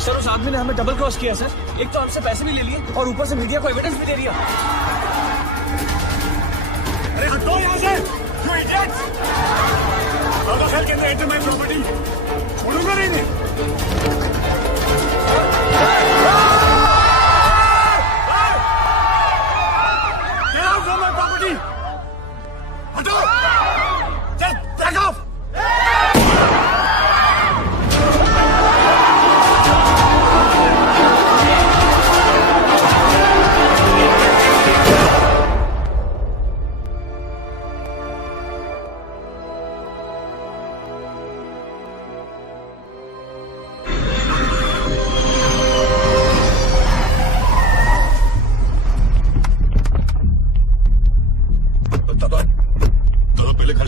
Sir उस आदमी ने हमें डबल क्रॉस किया सर। एक तो हमसे पैसे भी ले लिए और ऊपर से मीडिया को एविडेंस भी दे दिया। अरे हटो यहाँ से, you idiots! How the hell can they enter my property? छोड़ूंगा नहीं इन्हें। Get out from my property! हटो! Just back off!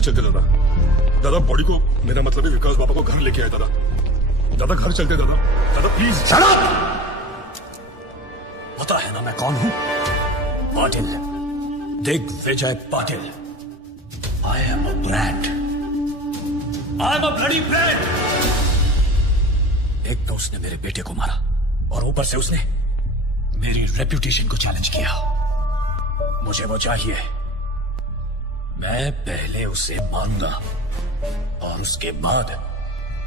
चलते दादा, दादा बॉडी को, मेरा मतलब है विकास बाबा को घर लेके आए दादा। दादा घर चलते दादा, दादा प्लीज। पता है ना मैं कौन हूं? Patil, Digvijay Patil. I am a brat, I am a bloody brat. एक तो उसने मेरे बेटे को मारा और ऊपर से उसने मेरी रेप्यूटेशन को चैलेंज किया। मुझे वो चाहिए। मैं पहले उसे मारूंगा और उसके बाद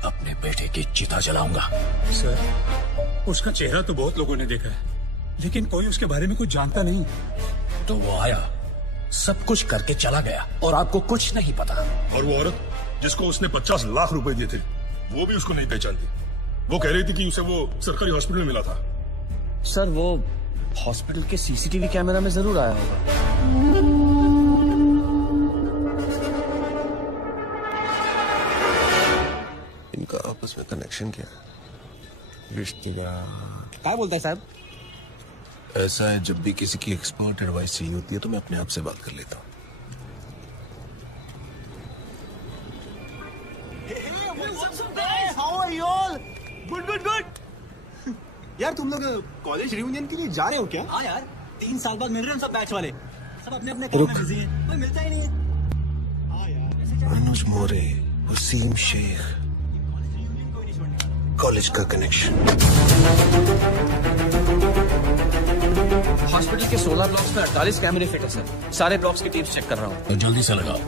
अपने बेटे की चिता जलाऊंगा। सर, उसका चेहरा तो बहुत लोगों ने देखा है, लेकिन कोई उसके बारे में कुछ जानता नहीं। तो वो आया, सब कुछ करके चला गया और आपको कुछ नहीं पता। और वो औरत जिसको उसने 50 लाख रुपए दिए थे, वो भी उसको नहीं पहचानती। वो कह रही थी कि उसे वो सरकारी हॉस्पिटल में मिला था। सर वो हॉस्पिटल के सीसीटीवी कैमरा में जरूर आया होगा। इनका आपस में कनेक्शन क्या है? रिश्तेदार। क्या बोलता है साहब? ऐसा है, जब भी किसी की एक्सपर्ट एडवाइस चाहिए होती है तो मैं अपने आप से बात कर लेता हूँ। यार तुम लोग कॉलेज रियूनियन के लिए जा रहे हो क्या? हाँ यार, 3 साल बाद मिल रहे हैं सब बैच वाले। सब अपने अपने काम में बिजी हैं, कोई मिलता ही नहीं है। अनुज मोरे, वसीम शेख, कॉलेज का कनेक्शन। हॉस्पिटल के 16 ब्लॉक्स में 48 कैमरे फिट है सर। सारे ब्लॉक्स की टीम्स चेक कर रहा हूँ। तो जल्दी से लगाओ।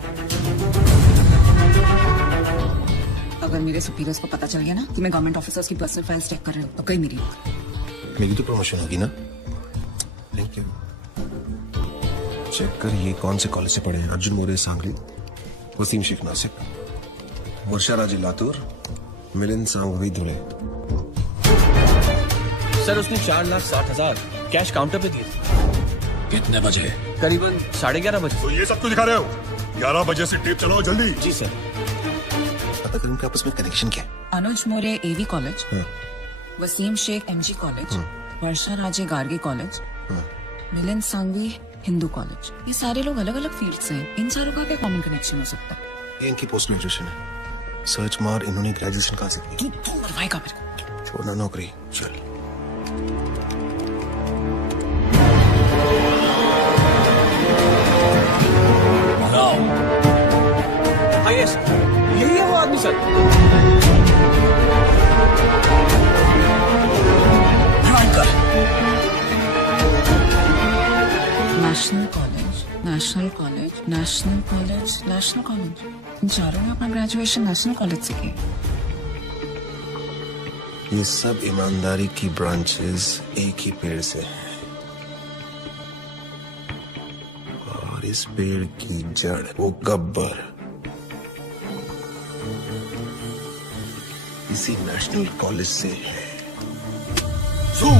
अगर मेरे सुपीरियर्स को पता चल गया ना कि मैं गवर्नमेंट ऑफिसर्स की पर्सनल फाइल्स चेक कर रही हूँ तो कहीं मेरी तो प्रमोशन होगी ना। Thank you. चेक कर ये कौन से कॉलेज से पढ़े हैं? अर्जुन मोरे सांगली, वसीम शेख नासिक, वर्षा राजे लातूर, मिलिंद सांघवी धुले। सर उसने 4,60,000 कैश काउंटर पे दिए थे। कितने बजे? करीबन 11:30 बजे। तो ये सब क्यों दिखा रहे हो? 11 बजे से टेप चलाओ जल्दी। जी सर। पता करें इनका आपस में कनेक्शन क्या है? Anuj More AV college, Waseem Shaikh MG college, Varsha Raje Gargi college, Milind Sanghvi Hindu college. ये सारे लोग अलग अलग फील्ड से हैं। इन सारों का क्या कॉमन कनेक्शन हो सकता है? ये इनकी पोस्ट ग्रेजुएशन है। सर्च मार, इन्होंने ग्रेजुएशन कहाँ से की? तू मरवाएगा मेरे को। छोड़ना नौकरी, चल। हाँ यस, यही है वो आदमी sir. National college, national college, national college, national college. इन चारों ने अपना ग्रेजुएशन नेशनल कॉलेज से किया। ये सब ईमानदारी की ब्रांचेस एक ही पेड़ से हैं। और इस पेड़ की जड़ वो गब्बर इसी नेशनल कॉलेज से है। जूम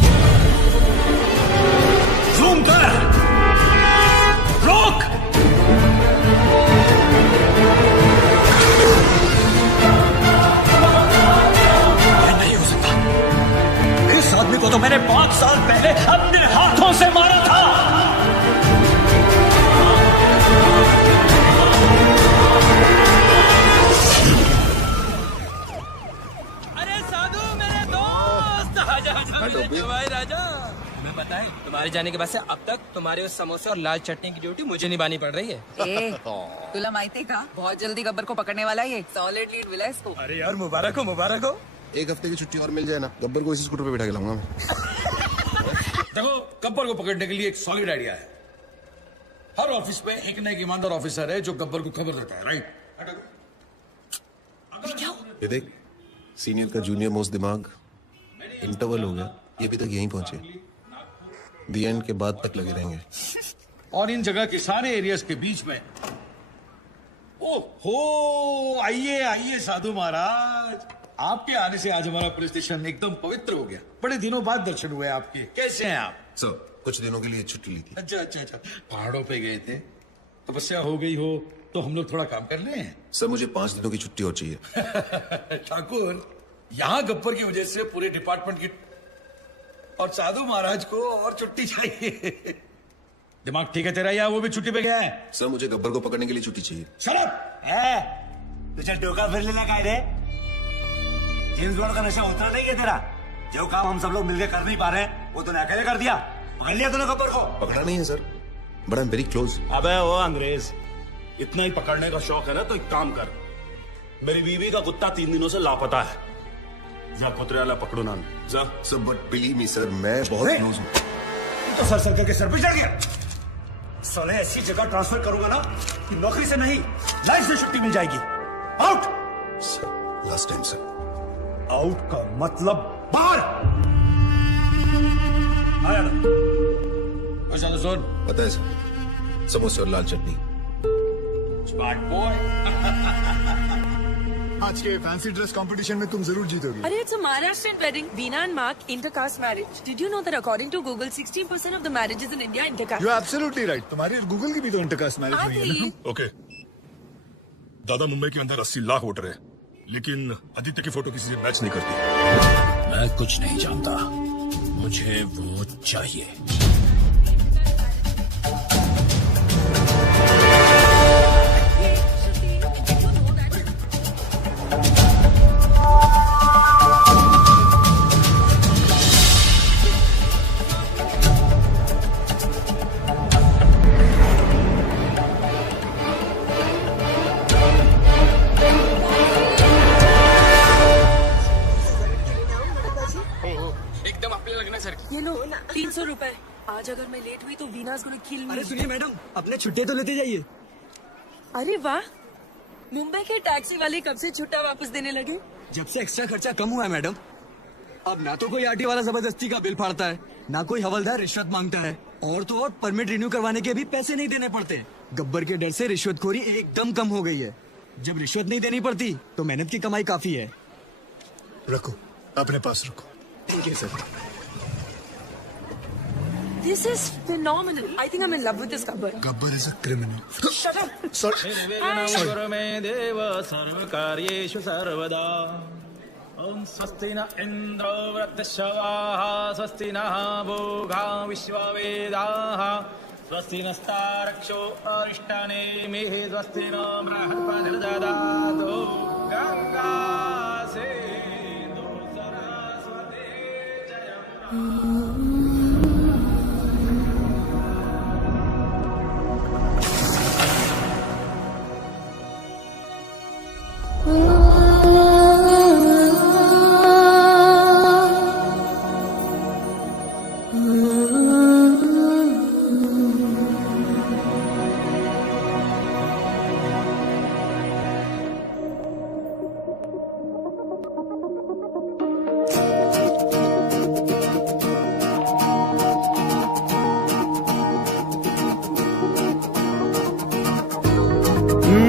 जूम कर, रोक। नहीं हो सकता, इस आदमी को तो मैंने 5 साल पहले अपने हाथों से मारा था। भाई राजा, मैं बताएं, तुम्हारे जाने के बाद से अब तक तुम्हारे उस समोसे और लाल चटनी की ड्यूटी मुझे निभानी पड़ रही है। तुला माहिती का बहुत जल्दी गब्बर को पकड़ने वाला है, सॉलिड लीड मिला इसको। अरे यार मुबारक हो, मुबारक हो। 1 हफ्ते की छुट्टी और मिल जाए ना, गब्बर को इसी स्कूटर पे बिठा के लाऊंगा मैं। देखो, गब्बर को पकड़ने के लिए एक सॉलिड आइडिया है। हर ऑफिस में एक ना एक ईमानदार ऑफिसर है जो गब्बर को खबर देता है, राइट? ये देख, सीनियर का जूनियर मोस्ट दिमाग, इंटरवल हो गया, ये भी तक यहीं पहुंचे, दी एंड के बाद तक लगे रहेंगे। और इन जगह के सारे एरियाज के बीच में, ओहो, आइए आइए साधु महाराज, आपके आने से आज हमारा पुलिस स्टेशन एकदम पवित्र हो गया। बड़े दिनों बाद दर्शन हुए आपके। कैसे हैं आप? सर, कुछ दिनों के लिए छुट्टी ली थी। अच्छा अच्छा अच्छा, पहाड़ों पे गए थे, तपस्या हो गई हो तो हम लोग थोड़ा काम कर ले। सर, मुझे 5 दिनों की छुट्टी और चाहिए। ठाकुर, यहाँ गब्बर की वजह से पूरे डिपार्टमेंट की और साधु महाराज को और छुट्टी चाहिए। दिमाग ठीक है तेरा, या वो भी छुट्टी पे गया है? सर, मुझे गब्बर को पकड़ने के लिए छुट्टी चाहिए। शराब तुझे डोका फिर लेना का रे? जेम्स बॉन्ड का नशा उतरा नहीं है तेरा? जो काम हम सब लोग मिलकर कर नहीं पा रहे हैं वो तूने अकेले कर दिया। पकड़ लिया तूने गब्बर को? पकड़ा नहीं है sir, but I am very close. अबे वो अंग्रेज, इतना ही पकड़ने का शौक है ना तो एक काम कर, मेरी बीवी का कुत्ता 3 दिनों से लापता है, जा कुतरे वाला पकड़ो ना जा। Sir, but believe me sir, मैं बहुत क्लोज हूँ। तो सर करके सर पे चढ़ गया। साले ऐसी जगह ट्रांसफर करूंगा ना कि नौकरी से नहीं लाइफ से छुट्टी मिल जाएगी। Out. Last time sir. Out का मतलब बाहर। जोन पता है सर, समोसे और लाल चटनी। Smart boy. आज के फैंसी ड्रेस कंपटीशन में तुम जरूर जीतोगे। Arey, it's a Maharashtrian wedding. Veena and Mark, intercaste marriage. Did you know that according to Google, 16% of the marriages in India are intercaste? You're absolutely right. तुम्हारी Google की भी तो intercaste marriage हुई है ना? ओके, दादा मुंबई के अंदर 80 लाख वोटर है, लेकिन आदित्य की फोटो किसी से मैच नहीं करती। मैं कुछ नहीं जानता, मुझे वो चाहिए। ये लो 300 रुपए। आज अगर मैं लेट हुई तो वीनास गोना किल मी। अरे सुनिए मैडम, अपने छुट्टी तो लेते जाइए। अरे वाह, मुंबई के टैक्सी वाले कब से छुट्टा वापस देने लगे? जब से एक्स्ट्रा खर्चा कम हुआ है मैडम। अब ना तो कोई आरटी वाला जबरदस्ती का बिल फाड़ता है, ना कोई हवलदार रिश्वत मांगता है, और तो और परमिट रिन्यू करवाने के भी पैसे नहीं देने पड़ते। गब्बर के डर से रिश्वतखोरी एकदम कम हो गई है। जब रिश्वत नहीं देनी पड़ती तो मेहनत की कमाई काफी है। रखो, अपने पास रखो। ठीक है sir. This is phenomenal. I think I'm in love with this Gabbar. Gabbar is a criminal. Shut up. Sorry. देव सर्वकार्येषु सर्वदा। ओम स्वस्ति न इंद्रो वृत्रश्रवाः, स्वस्ति नः भोगा विश्ववेदाः, स्वस्ति नस्तारक्षो अरिष्टानेमिः, स्वस्ति न बृहस्पतिर्दधातु। गंगा सिंधु सरस्वती जयम्।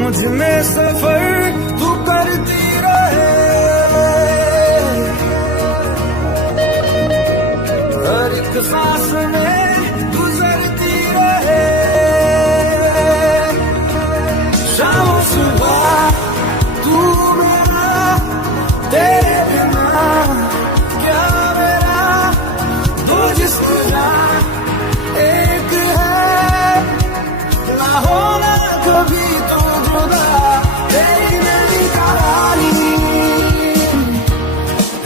मुझ में सफर तू करती रहे, सांस में गुजरती रहे शाम सुबह तू मेरा तेरे बिना क्या मेरा दो जिस्म ना एक है ना होना कभी तो जुदा तेरी मेरी कहानी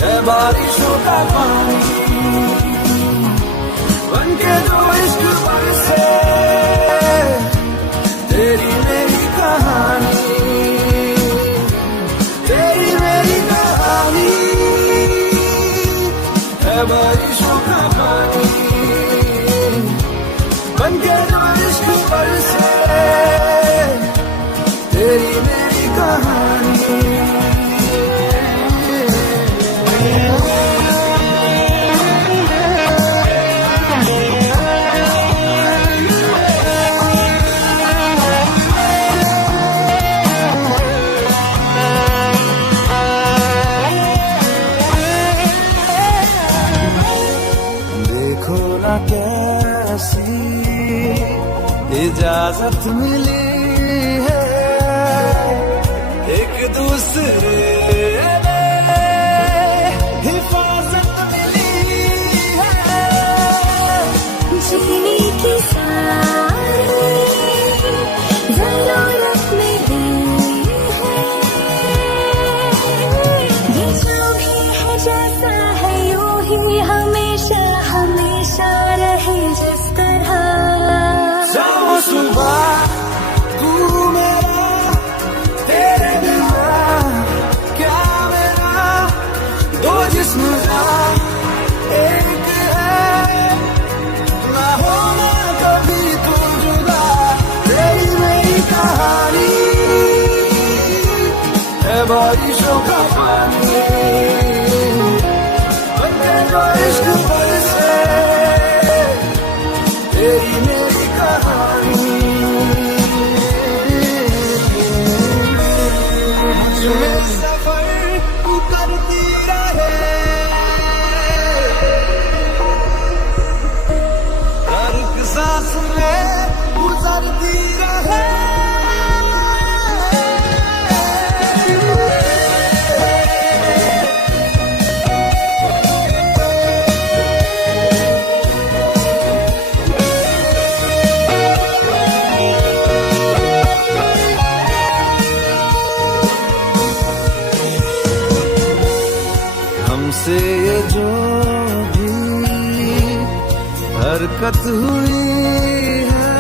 है बारिशों का पानी बनके जो इश्क बरसे तेरी मेरी कहानी तेरी मेरी कहानी है बारिशों का पानी बनके जो इश्क बरसे तेरी मेरी कहानी देखो ना कैसी इजाजत मिली है एक दूसरे हिफाजत मिली है जीने की सारी जरूरत मिली है ये जो भी है जैसा है यूं ही हमेशा हमेशा रहे जिस तरह शाम सुबह तू मेरा तेरे बिना क्या मेरा दो जिस्म ना एक है ना होना कभी तू जुदा तेरी मेरी कहानी है बारिशों का पानी बनके जो इश्क बरसे तेरी मेरी कहानी मुझे सफर तू करती रहे हर एक सांस में गुजरती रहे हमसे ये जो भी हरकत हुई है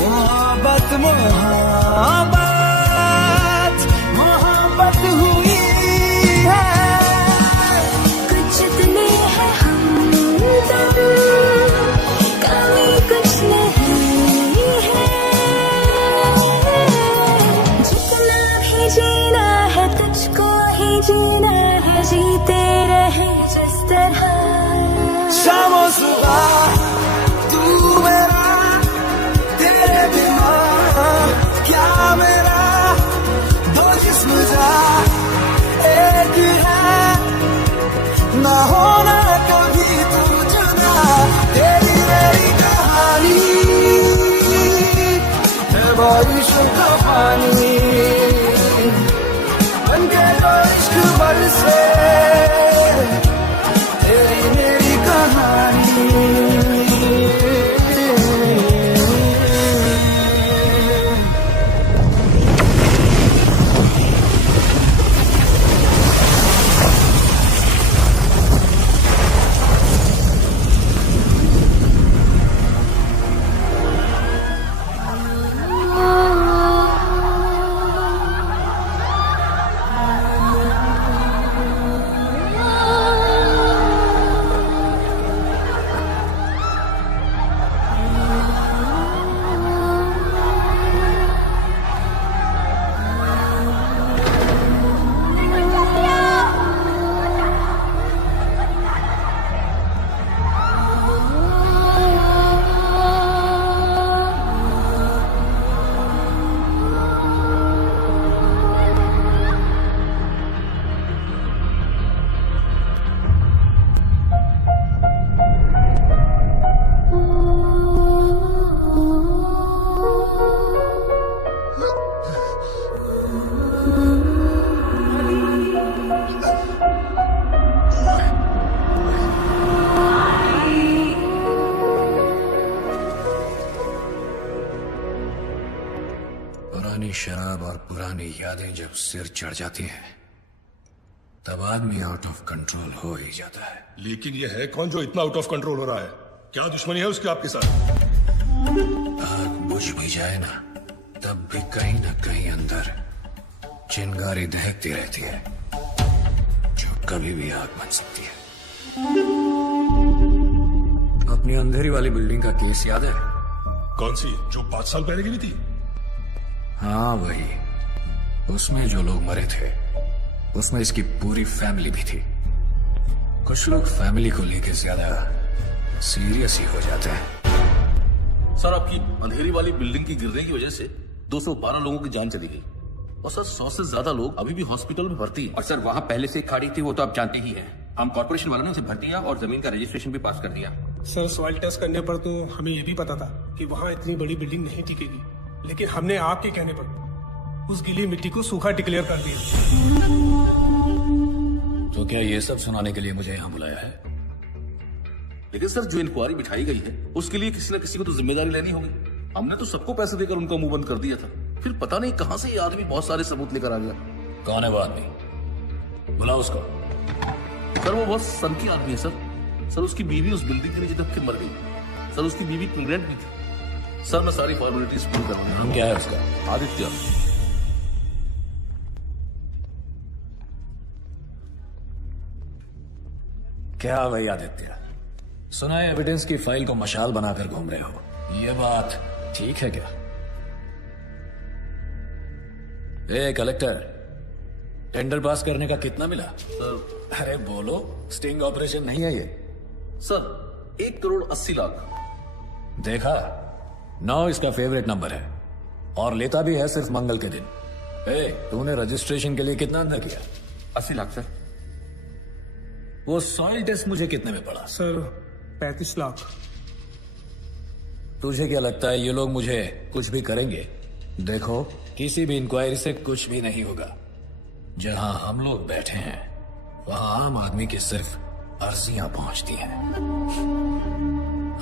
मोहब्बत मोहब्बत मोहब्बत हुई है कुछ इतने हैं हमदम कमी कुछ नहीं है जितना भी जीना है तुझको ही जीना है जीते रहे जिस तरह शाम सुबह तू मेरा तेरे बिना क्या मेरा दो जिस्म जा एक है ना होना कभी तू जुदा तेरी मेरी कहानी है बारिशों का पानी बनके जो इश्क बरसे तेरी मेरी कहानी पुरानी यादें जब सिर चढ़ जाती हैं तब आदमी आउट ऑफ कंट्रोल हो ही जाता है। लेकिन ये है कौन जो इतना आउट ऑफ कंट्रोल हो रहा है? क्या दुश्मनी है उसकी आपके साथ? आग बुझ भी जाए ना तब भी कहीं ना कहीं अंदर चिंगारी दहकती रहती है जो कभी भी आग बन सकती है। अपनी अंधेरी वाली बिल्डिंग का केस याद है? कौन सी जो 5 साल पहले गिरी थी? हाँ वही। उसमें जो लोग मरे थे उसमें इसकी पूरी फैमिली भी थी। कुछ लोग फैमिली को लेकर ज्यादा सीरियस ही हो जाते हैं। सर आपकी अंधेरी वाली बिल्डिंग की गिरने की वजह से 212 लोगों की जान चली गई और सर 100 से ज्यादा लोग अभी भी हॉस्पिटल में भर्ती हैं। और सर वहाँ पहले से खाड़ी थी, वो तो आप जानते ही हैं। हम कॉर्पोरेशन वालों ने उसे भर दिया और जमीन का रजिस्ट्रेशन भी पास कर दिया। सर सॉइल टेस्ट करने पर तो हमें ये भी पता था कि वहाँ इतनी बड़ी बिल्डिंग नहीं टिकेगी, लेकिन हमने आपके कहने पर उस गीली मिट्टी को सूखा डिक्लेयर कर दिया। तो क्या ये सब सुनाने के लिए मुझे यहाँ बुलाया है? लेकिन सर जो इंक्वायरी बिठाई गई है उसके लिए किसी न किसी को तो जिम्मेदारी लेनी होगी। हमने तो सबको पैसे देकर उनका मुंह बंद कर दिया था, फिर पता नहीं कहां से ये आदमी बहुत सारे सबूत लेकर आ गया। कौन है वो आदमी? बुलाओ उसको। सर वो बहुत सन की आदमी है सर। सर उसकी बीवी उस बिल्डिंग के नीचे दब के मर गई। सर उसकी बीवी प्रेग्नेंट भी थी। सर मैं सारी फॉर्मेलिटीज पूरी कर रहा हूँ। नाम क्या है उसका? आदित्य। क्या भाई आदित्य, सुना है एविडेंस की फाइल को मशाल बनाकर घूम रहे हो, ये बात ठीक है क्या? ए कलेक्टर, टेंडर पास करने का कितना मिला? सर अरे बोलो, स्टिंग ऑपरेशन नहीं है ये। सर 1,80,00,000। देखा, 9 इसका फेवरेट नंबर है और लेता भी है सिर्फ मंगल के दिन। ए, तूने रजिस्ट्रेशन के लिए कितना अंदर किया? 80 लाख सर। वो सॉइल टेस्ट मुझे कितने में पड़ा? सर 35 लाख। तुझे क्या लगता है ये लोग मुझे कुछ भी करेंगे? देखो, किसी भी इंक्वायरी से कुछ भी नहीं होगा। जहां हम लोग बैठे हैं वहां आम आदमी की सिर्फ अर्जियां पहुंचती हैं,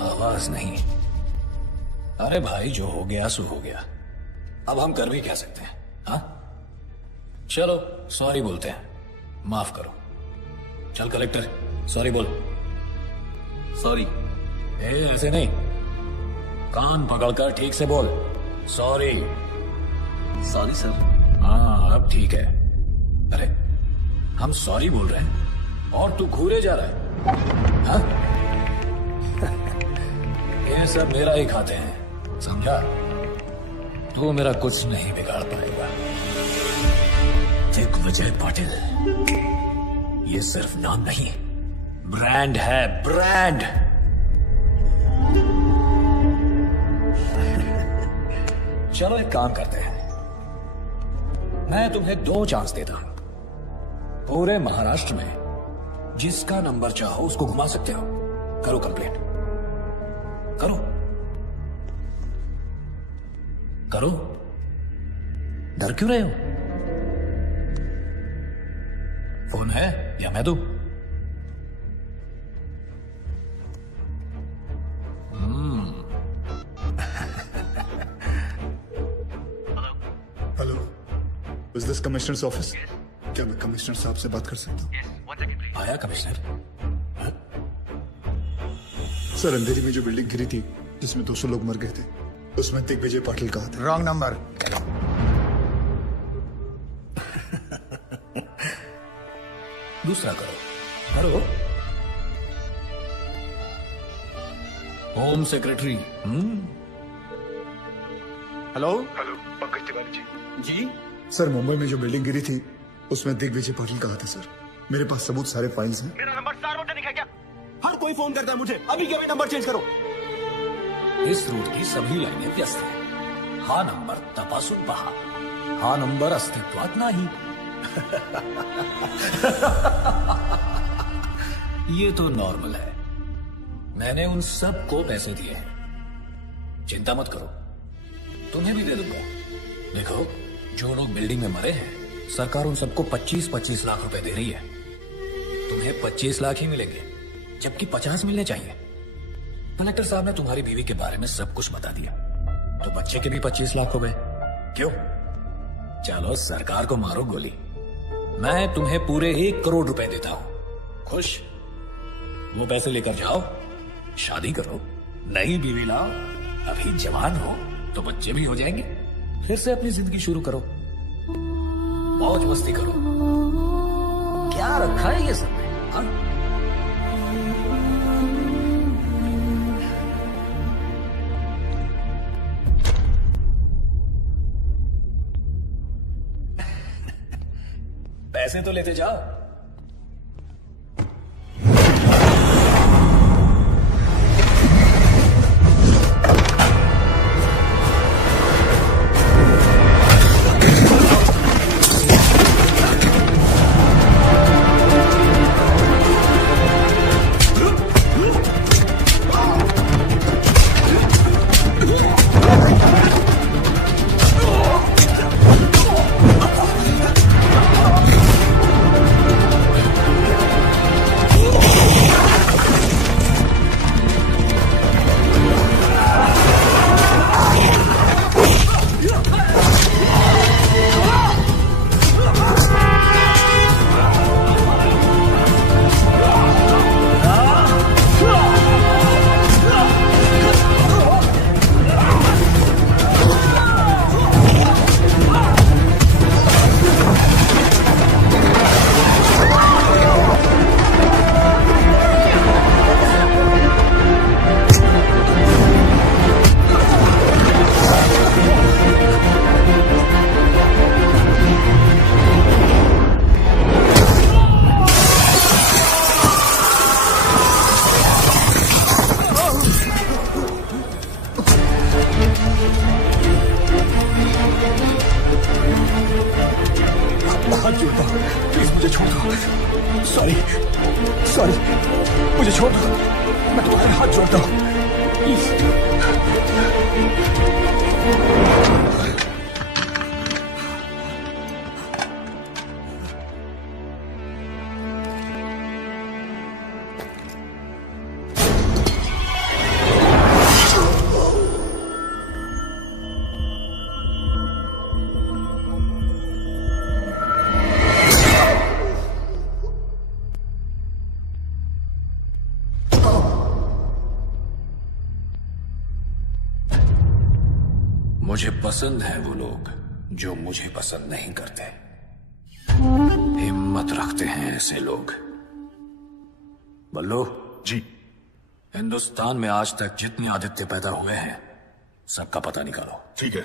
आवाज नहीं। अरे भाई, जो हो गया सो हो गया, अब हम कर भी क्या सकते हैं? हाँ, चलो सॉरी बोलते हैं, माफ करो। चल कलेक्टर, सॉरी बोल। सॉरी। ए, ऐसे नहीं, कान पकड़कर ठीक से बोल। सॉरी। Sorry sir. हाँ अब ठीक है। अरे हम सॉरी बोल रहे हैं और तू घूरे जा रहा है, हाँ? ये सब मेरा ही खाते हैं, समझा? तू मेरा कुछ नहीं बिगाड़ पाएगा। दिग्विजय पाटिल, ये सिर्फ नाम नहीं, ब्रांड है, ब्रांड। चलो एक काम करते हैं, मैं तुम्हें 2 चांस देता हूं। पूरे महाराष्ट्र में जिसका नंबर चाहो उसको घुमा सकते हो। करो कंप्लेंट, करो करो, डर क्यों रहे हो? फोन है या मैं दूं? Hello, is this commissioners office? क्या मैं कमिश्नर साहब से बात कर सकता हूँ? आया कमिश्नर? सर, अंधेरी में जो बिल्डिंग गिरी थी जिसमें 200 लोग मर गए थे, उसमें दिग्विजय पाटिल कहा था। Wrong number. दूसरा करो, करो। Home secretary. Hello hello, Pankaj Tiwari ji. जी सर, मुंबई में जो बिल्डिंग गिरी थी उसमें दिग्विजय पाटिल कहा था सर। मेरे पास सबूत, सारे फाइल्स हैं। मेरा नंबर सार्वजनिक है क्या? हर कोई फोन करता है मुझे, अभी के अभी नंबर चेंज करो। इस रूट की सभी लाइनें व्यस्त हैं। हा नंबर तपासून पहा, हा नंबर अस्तित्वात नाही। ये तो नॉर्मल है। मैंने उन सबको पैसे दिए हैं, चिंता मत करो, तुम्हें भी दे दूंगा। देखो, जो लोग बिल्डिंग में मरे हैं, सरकार उन सबको 25-25 लाख रुपए दे रही है। तुम्हें 25 लाख ही मिलेंगे, जबकि 50 मिलने चाहिए। कलेक्टर साहब ने तुम्हारी बीवी के बारे में सब कुछ बता दिया, तो बच्चे के भी 25 लाख हो गए। क्यों? चलो सरकार को मारो गोली। मैं तुम्हें पूरे 1 करोड़ रुपए देता हूं। खुश? वो पैसे लेकर जाओ, शादी करो, नई बीवी लाओ, अभी जवान हो तो बच्चे भी हो जाएंगे, फिर से अपनी जिंदगी शुरू करो, मौज मस्ती करो। क्या रखा है ये सब में, हाँ? पैसे तो लेते जाओ। हाथ जोड़ता हूँ, प्लीज मुझे छोड़ दो। सॉरी सॉरी, मुझे छोड़ दो, मैं तुम्हारे हाथ जोड़ता हूँ, प्लीज। मुझे पसंद है वो लोग जो मुझे पसंद नहीं करते। हिम्मत रखते हैं ऐसे लोग। बल्लू जी, हिंदुस्तान में आज तक जितने आदित्य पैदा हुए हैं सबका पता निकालो। ठीक है।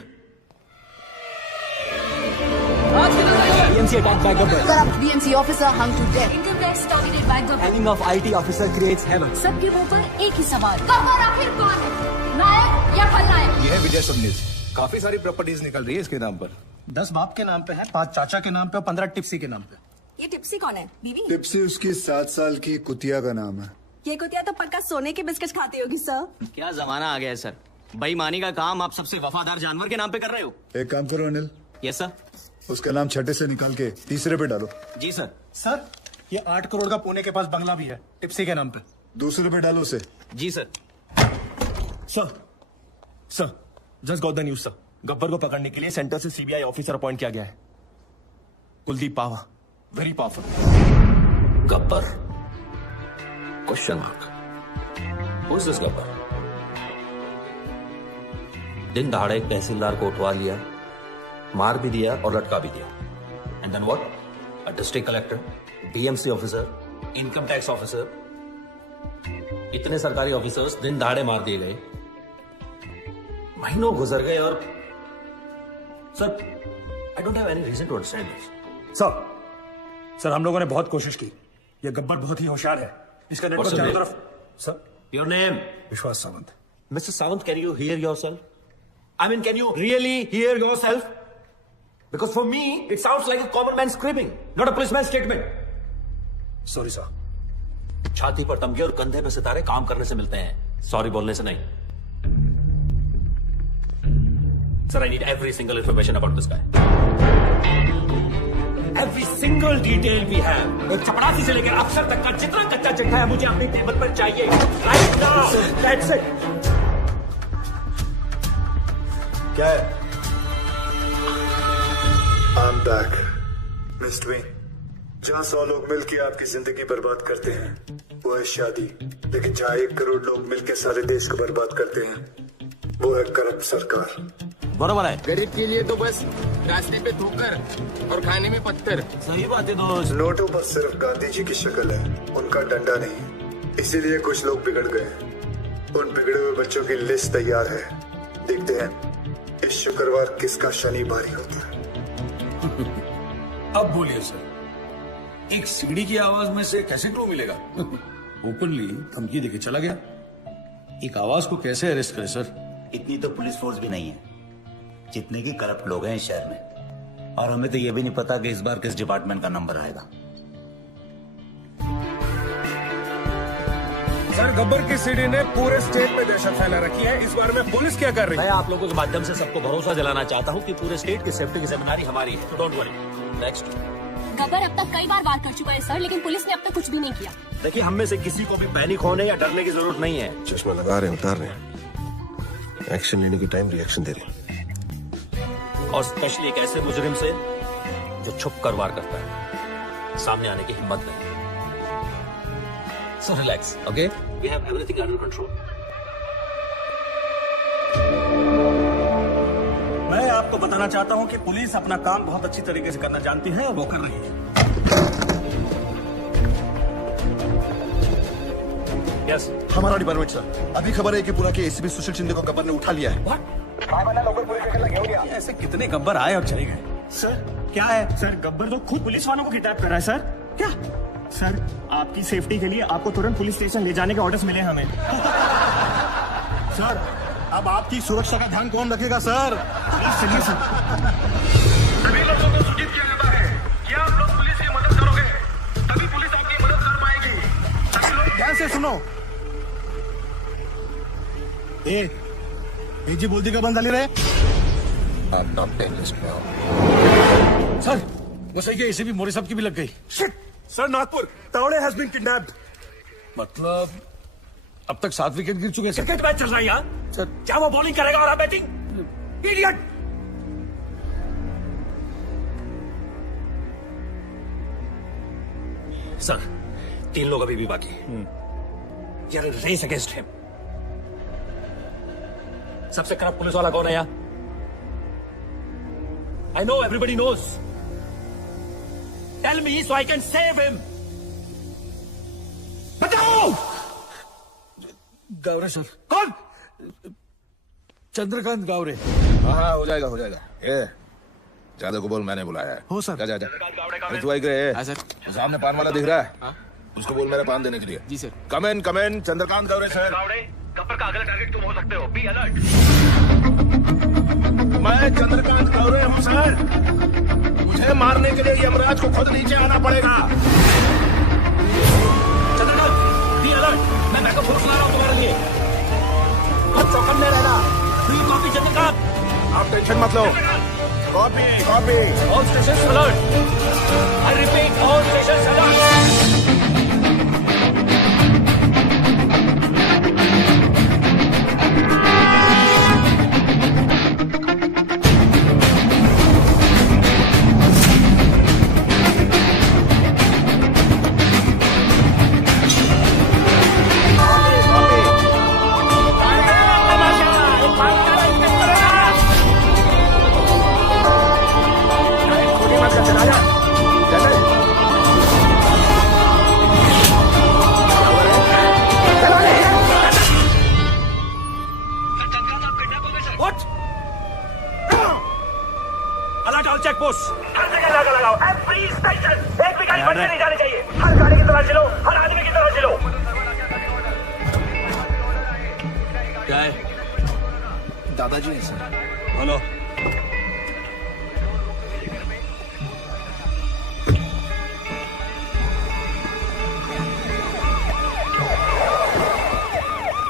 BMC attacked by Gabbar. Corrupt BMC officer hung to death. Income tax targeted by Gabbar. Hanging of IT officer creates havoc. सबके मुंह पर एक ही सवाल, गब्बर आखिर कौन है, नायक या खलनायक? ये है विजय सुनील। काफी सारी प्रॉपर्टीज निकल रही है इसके नाम पर। 10 बाप के नाम पे है, 5 चाचा के नाम पे और 15 टिप्सी के नाम पे। ये टिप्सी कौन है? बीवी? टिप्सी उसकी 7 साल की कुतिया का नाम है। ये कुतिया तो पक्का सोने के बिस्किट खाती होगी सर। क्या जमाना आ गया है सर, बेईमानी का काम आप सबसे वफादार जानवर के नाम पे कर रहे हो। एक काम करो अनिल। Yes sir. उसका नाम छठे से निकाल के तीसरे पे डालो। जी सर। सर ये 8 करोड़ का पुणे के पास बंगला भी है टिप्सी के नाम पे। दूसरे पे डालो उसे। जी sir. Sir just got the news sir. Gabbar को पकड़ने के लिए सेंटर से सीबीआई ऑफिसर अपॉइंट किया गया है, Kuldeep Pawa, very powerful. Gabbar? Question mark. Who is this Gabbar? दिन दहाड़े एक तहसीलदार को उठवा लिया, मार भी दिया और लटका भी दिया। And then what? A district collector, DMC officer, income tax officer, इतने सरकारी ऑफिसर्स दिन दहाड़े मार दिए गए। महीनों गुजर गए और sir I don't have any reason to understand this. Sir हम लोगों ने बहुत कोशिश की। ये गब्बर बहुत ही होशियार है, इसका नेटवर्क चारों तरफ। Sir your name? Vishwas Sawant. Mister Sawant, can you hear yourself? I mean, can you really hear yourself? Because for me, it sounds like a common man screaming, not a policeman's statement. Sorry, sir. छाती पर तमगे और कंधे में सितारे काम करने से मिलते हैं, सॉरी बोलने से नहीं। Sir, I need every single information about this guy. Every single detail we have. एक चपरासी से लेकर अफसर तक का जितना कच्चा चिट्ठा है मुझे अपनी टेबल पर चाहिए। Right now. That's it. क्या है? I'm back. मिस्टर वेन, जहाँ 100 लोग मिलकर आपकी जिंदगी बर्बाद करते हैं वो है शादी, लेकिन जहाँ 1 करोड़ लोग मिलकर सारे देश को बर्बाद करते हैं वो है करप्ट सरकार। बराबर है। गरीब के लिए तो बस रास्ते पे ठोकर और खाने में पत्थर। सही बात है दोस्त। नोटों पर सिर्फ गांधी जी की शक्ल है, उनका डंडा नहीं। इसीलिए कुछ लोग बिगड़ गए। उन बिगड़े हुए बच्चों की लिस्ट तैयार है। देखते हैं इस शुक्रवार किसका शनि भारी होता है। अब बोलिए सर, एक सीढ़ी की आवाज में से कैसे क्लू मिलेगा? ओपनली धमकी देके चला गया। एक आवाज को कैसे अरेस्ट करे सर? इतनी तो पुलिस फोर्स भी नहीं है जितने की करप्ट लोग हैं इस शहर में, और हमें तो ये भी नहीं पता कि इस बार किस डिपार्टमेंट का नंबर आएगा। सर, गब्बर की सीडी ने पूरे स्टेट में दहशत फैला रखी है। इस बारे में पुलिस क्या कर रही है? मैं आप लोगों के माध्यम से सबको भरोसा दिलाना चाहता हूँ कि पूरे स्टेट की सेफ्टी की जिम्मेदारी हमारी है, तो डोंट वरी। नेक्स्ट। गब्बर अब तक कई बार वार कर चुका है सर, लेकिन पुलिस ने अब तक कुछ भी नहीं किया। देखिए, हम में से किसी को भी पैनिक होने या डरने की जरूरत नहीं है। चश्मा लगा रहे हैं, उतार रहे हैं, एक्शन लेने की टाइम रिएक्शन दे रहे हैं। और स्पेशली एक ऐसे मुजरिम से जो छुप कर वार करता है, सामने आने की हिम्मत नहीं। So relax, okay? We have everything under control. मैं आपको बताना चाहता हूं कि पुलिस अपना काम बहुत अच्छी तरीके से करना जानती है और वो कर रही है। यस, हमारा डिपार्टमेंट सर, अभी खबर है कि पूरा के एसीपी सुशील शिंदे को गब्बर ने उठा लिया है। ऐसे कितने गब्बर आए और चले गए? सर क्या है? सर, गब्बर तो खुद पुलिस वालों को किडनैप कर रहा है सर। क्या? सर, आपकी सेफ्टी के लिए आपको तुरंत पुलिस स्टेशन ले जाने के ऑर्डर्स मिले हैं हमें। सर, अब आपकी सुरक्षा का ध्यान कौन रखेगा सर? चलिए सर। सभी लोगों को सूचित किया जाता है कि आप लोग पुलिस की मदद करोगे, तभी पुलिस आपकी मदद कर पाएगी। सभी लोग ध्यान से सुनो। जी बोलती का बंद रे। सर, वो सही है, इसे भी मोरे साहब की भी लग गई। Sir, Nagpur Tawde has been kidnapped. मतलब अब तक 7 विकेट गिर चुके हैं। क्रिकेट मैच चल रहा है यहाँ सर, क्या वो बॉलिंग करेगा और आप बैटिंग? इडियट! सर, 3 लोग अभी भी बाकी हैं। यार, रेस अगेंस्ट हिम। सबसे खराब पुलिस वाला कौन है यहाँ? I know everybody knows. Tell me so I can save him. बताओ! गावरे सर। कौन? चंद्रकांत गावरे। हाँ, हो जाएगा हो जाएगा। ये ज्यादा को बोल, मैंने बुलाया है। हो सर। जा जा जा। तू आई गए? सामने पान वाला दिख रहा है? उसको बोल मेरा पान देने के लिए। जी सर। कम इन चंद्रकांत गावरे सर। गब्बर का अगला टारगेट तुम हो सकते हो। B alert. मैं चंद्रकांत गावरे हूँ सर। मुझे मारने के लिए यमराज को खुद नीचे आना पड़ेगा। Chandrakant, be alert. मैं बैकअप फोर्स ला रहा हूँ तुम्हारे लिए। बहुत चौकन्ने रहना। Be copy Chandrakant. आप टेंशन मत लो। Copy copy. All stations alert. I repeat, all stations alert. दादाजी है सर। हेलो।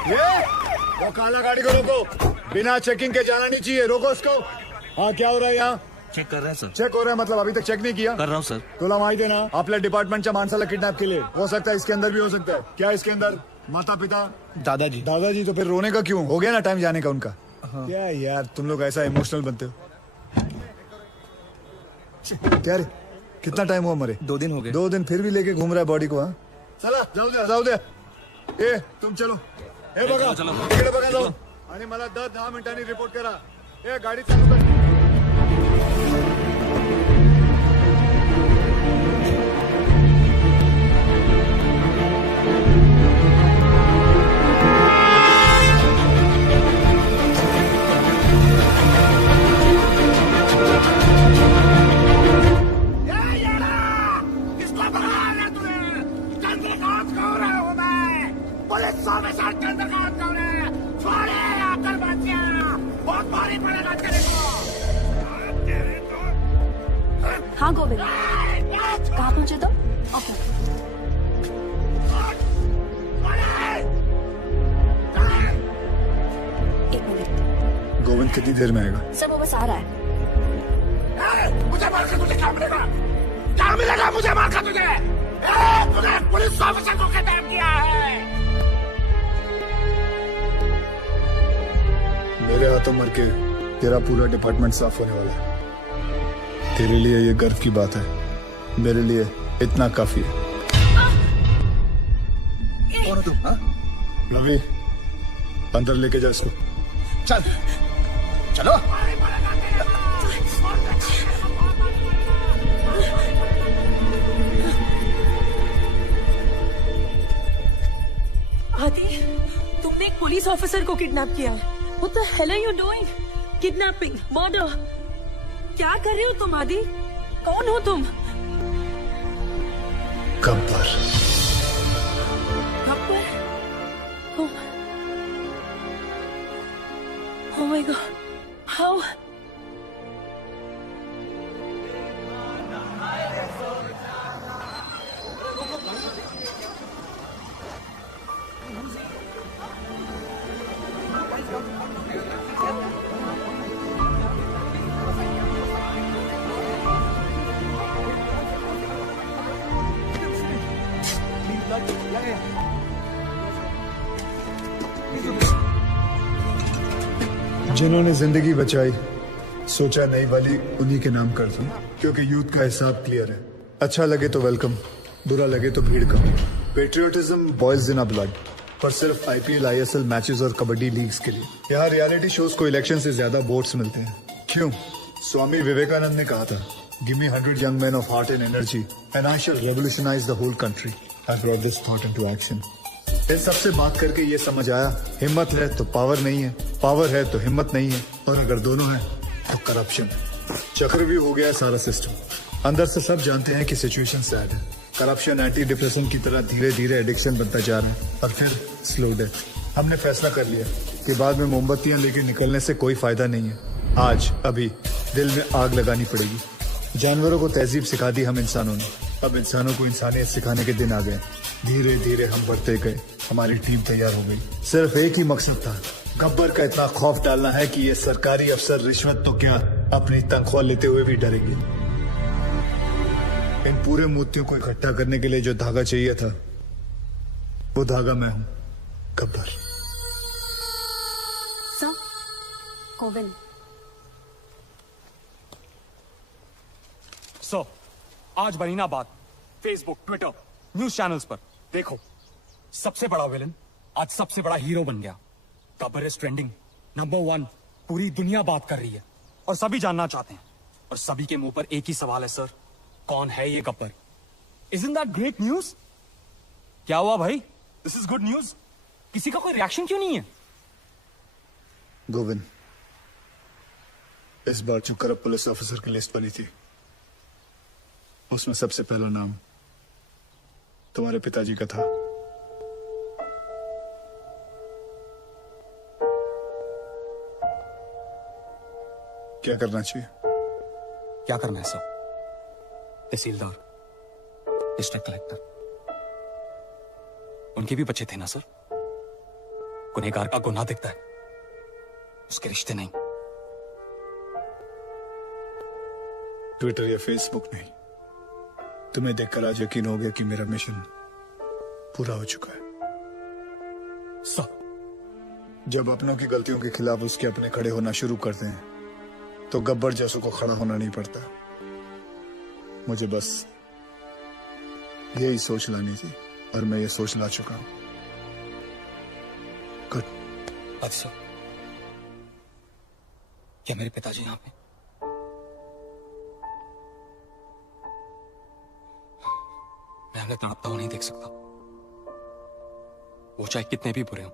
ये वो काला गाड़ी को रोको, बिना चेकिंग के जाना नहीं चाहिए। रोको उसको। हाँ, क्या हो रहा है यहाँ? चेक कर रहे हैं सर। चेक हो रहा है मतलब अभी तक चेक नहीं किया? कर रहा हूँ सर। तुला माहिती है ना, आपल्या डिपार्टमेंटच्या माणसाला किडनॅप केले। हो सकता है इसके अंदर भी हो सकता है। क्या इसके अंदर माता पिता? दादाजी। दादाजी? तो फिर रोने का क्यों? हो गया ना टाइम जाने का उनका। क्या यार, तुम लोग ऐसा इमोशनल बनते हो। क्या रे, कितना टाइम हुआ मरे? 2 दिन हो गए। 2 दिन फिर भी लेके घूम रहा है बॉडी को? हाँ चला जाऊ दे. ए तुम चलो. हे बघा इकडे बघा जाऊन. आणि मला 10 मिनिटांनी रिपोर्ट करा. ए गाडी चालू कर. हाँ गोविंद, कहाँ पहुंचे तो? ओके. एक मिनट. गोविंद कितनी देर में आएगा? सर वो बस आ रहा है. मुझे मार कर तुझे क्या मिलेगा? क्या मिलेगा मुझे मार कर तुझे? तूने पुलिस ऑफिसर को किडनैप किया है. मेरे हाथों मर के तेरा पूरा डिपार्टमेंट साफ होने वाला है. तेरे लिए ये गर्व की बात है, मेरे लिए इतना काफी है. कौन हो तुम? हाँ? रवि, अंदर लेके जा इसको. चल चलो. आदि, तुमने एक पुलिस ऑफिसर को किडनैप किया है. What the hell are you doing? Kidnapping, murder. क्या कर रहे हो तुम आदि? कौन हो तुम? Gabbar. Gabbar? Oh my God. How? जिन्होंने जिंदगी बचाई, सोचा नई वाली उन्हीं के नाम कर दूं, क्योंकि यूथ का हिसाब क्लियर है. अच्छा लगे तो वेलकम, बुरा लगे तो भीड़ कम. Patriotism boys in a blood, पर सिर्फ आईपीएल, आईएसएल मैचेस और कबड्डी लीग्स के लिए. यहाँ रियलिटी शोज को इलेक्शन से ज्यादा वोट्स मिलते हैं. क्यों? स्वामी विवेकानंद ने कहा था, give me 100 young men of heart and energy and I shall revolutionize the whole country. I brought this thought into action. इन सबसे बात करके ये समझ आया, हिम्मत है तो पावर नहीं है, पावर है तो हिम्मत नहीं है, और अगर दोनों है तो करप्शन. चक्रव्यूह हो गया है सारा सिस्टम. अंदर से सब जानते हैं कि सिचुएशन सैड है. करप्शन एंटी डिप्रेशन की तरह धीरे धीरे एडिक्शन बनता जा रहा है और फिर स्लो डेथ. हमने फैसला कर लिया कि बाद में मोमबत्तियां लेके निकलने से कोई फायदा नहीं है. आज अभी दिल में आग लगानी पड़ेगी. जानवरों को तहजीब सिखा दी हम इंसानों ने, अब इंसानों को इंसानियत सिखाने के दिन आ गए. धीरे धीरे हम बढ़ते गए, हमारी टीम तैयार हो गई. सिर्फ एक ही मकसद था, गब्बर का इतना खौफ डालना है कि ये सरकारी अफसर रिश्वत तो क्या अपनी तनख्वाह लेते हुए भी डरेंगे. इन पूरे मोतियों को इकट्ठा करने के लिए जो धागा चाहिए था, वो धागा मैं हूं, गब्बर. सर, गोविंद. सो आज बनी ना बात फेसबुक, ट्विटर, न्यूज चैनल्स पर. देखो, सबसे बड़ा विलन आज सबसे बड़ा हीरो बन गया. Gabbar is trending, number 1. पूरी दुनिया बात कर रही है और सभी जानना चाहते हैं, और सभी के मुंह पर एक ही सवाल है, सर, कौन है ये Gabbar? Isn't that great news? क्या हुआ भाई? This is good news. किसी का कोई रिएक्शन क्यों नहीं है? गोविंद, इस बार जो करप्ट पुलिस ऑफिसर की लिस्ट बनी थी, उसमें सबसे पहला नाम तुम्हारे पिताजी का था. क्या करना चाहिए? क्या करना है सर? तहसीलदार, डिस्ट्रिक्ट कलेक्टर, उनके भी बच्चे थे ना सर. गुनहगार का गुनाह दिखता है, उसके रिश्ते नहीं. ट्विटर या फेसबुक नहीं, तुम्हें देखकर आज यकीन हो गया कि मेरा मिशन पूरा हो चुका है. सर, जब अपनों की गलतियों के खिलाफ उसके अपने खड़े होना शुरू करते हैं, तो गब्बर जैसों को खड़ा होना नहीं पड़ता. मुझे बस यही सोच लानी थी और मैं ये सोच ला चुका हूं। गुड। अच्छा, क्या मेरे पिताजी यहाँ पे? मैं उन्हें तड़पता हुआ नहीं देख सकता, वो चाहे कितने भी बुरे हों।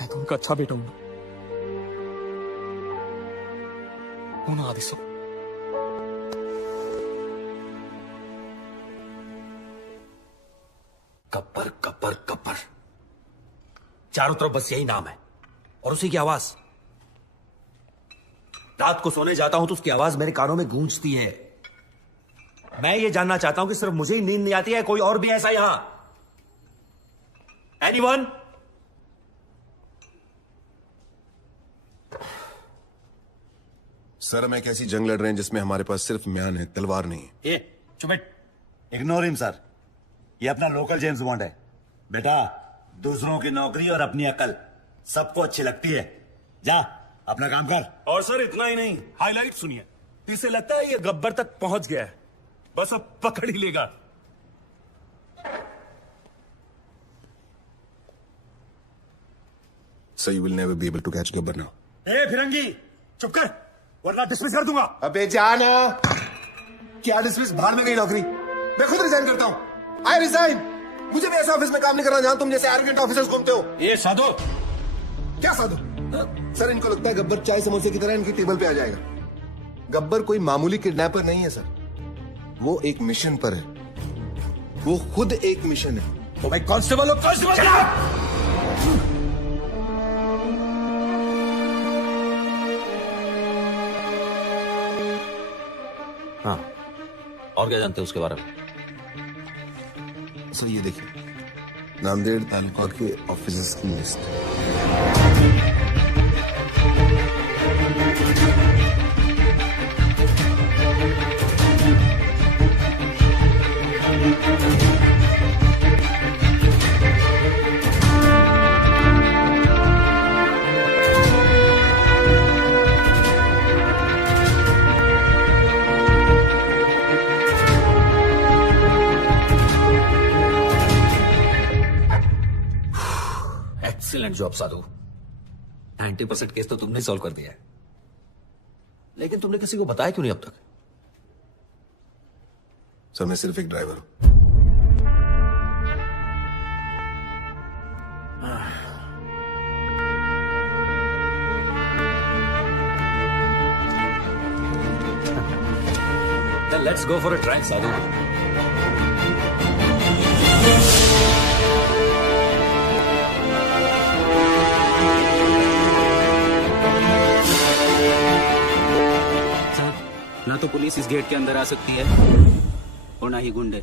मैं तो उनका अच्छा बेटा हूं ना आदिसो। गब्बर गब्बर गब्बर, चारों तरफ बस यही नाम है और उसी की आवाज। रात को सोने जाता हूं तो उसकी आवाज मेरे कानों में गूंजती है। मैं ये जानना चाहता हूं कि सिर्फ मुझे ही नींद नहीं आती है, कोई और भी ऐसा यहां? एनीवन? सर, हम एक ऐसी जंग लड़ रहे हैं जिसमें हमारे पास सिर्फ म्यान है, तलवार नहीं है। ये चुप, इग्नोर हिम सर। ये अपना लोकल जेम्स बॉन्ड है। बेटा, दूसरों की नौकरी और अपनी अकल सबको अच्छी लगती है। जा अपना काम कर। और सर इतना ही नहीं, हाईलाइट सुनिए। इसे लगता है ये गब्बर तक पहुंच गया है, बस अब पकड़ ही लेगा। So you will never be able to catch Gabbar now. ए फिरंगी, चुप कर वरना डिसमिस कर दूंगा। अबे जाना। क्या डिसमिस? बाहर में गई नौकरी। मैं खुद रिजाइन करता हूं। I resign. मुझे भी ऐसे ऑफिस में काम नहीं करना जहां तुम जैसे एरोगेंट ऑफिसर्स घूमते हो। ये साधु। क्या साधु? सर, इनको लगता है गब्बर चाय समोसे की तरह इनकी टेबल पे आ जाएगा। गब्बर कोई मामूली किडनैपर नहीं है सर, वो एक मिशन पर है। वो खुद एक मिशन है। तो भाई कांस्टेबल हो, कांस्टेबल क्या? हाँ, और क्या जानते हैं उसके बारे में? सर ये देखिए, नांदेड़ तालुका के ऑफिसर्स की लिस्ट। एक्सीलेंट जॉब साधु। 90% केस तो तुमने सॉल्व कर दिया है, लेकिन तुमने किसी को बताया क्यों नहीं अब तक? सर, मैं सिर्फ एक ड्राइवर हूं। Then let's go for a drive, साधु। ना तो पुलिस इस गेट के अंदर आ सकती है और ना ही गुंडे।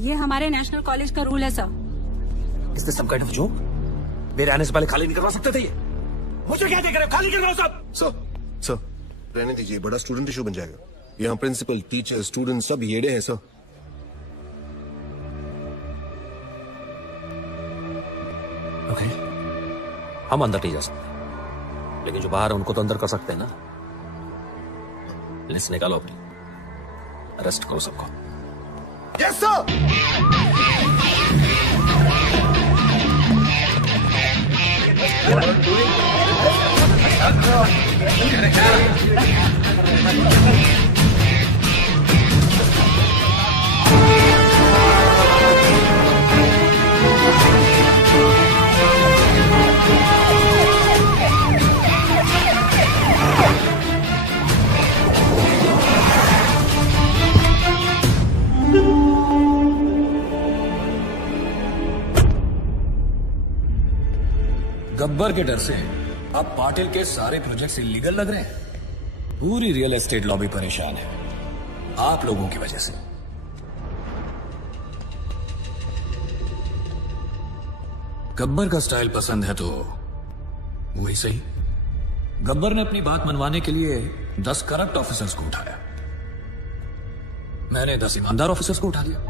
ये हमारे नेशनल कॉलेज का रूल है sir. Is this some kind of joke? मेरे आने से पहले खाली नहीं करवा सकते थे ये? मुझे क्या देख रहे हो? खाली करवाओ सब। सर, रहने दीजिए, बड़ा स्टूडेंट इशू बन जाएगा। यहाँ प्रिंसिपल, टीचर, स्टूडेंट सब येड़े हैं सर। ओके, हम अंदर नहीं जा सकते, लेकिन जो बाहर है उनको तो अंदर कर सकते हैं ना। लिस्ट निकालो अपनी, अरेस्ट करो सबको। Yes sir. गब्बर के डर से अब पाटिल के सारे प्रोजेक्ट्स इलीगल लग रहे हैं। पूरी रियल एस्टेट लॉबी परेशान है, आप लोगों की वजह से। गब्बर का स्टाइल पसंद है तो वही सही। गब्बर ने अपनी बात मनवाने के लिए 10 करप्ट ऑफिसर्स को उठाया, मैंने 10 ईमानदार ऑफिसर्स को उठा लिया।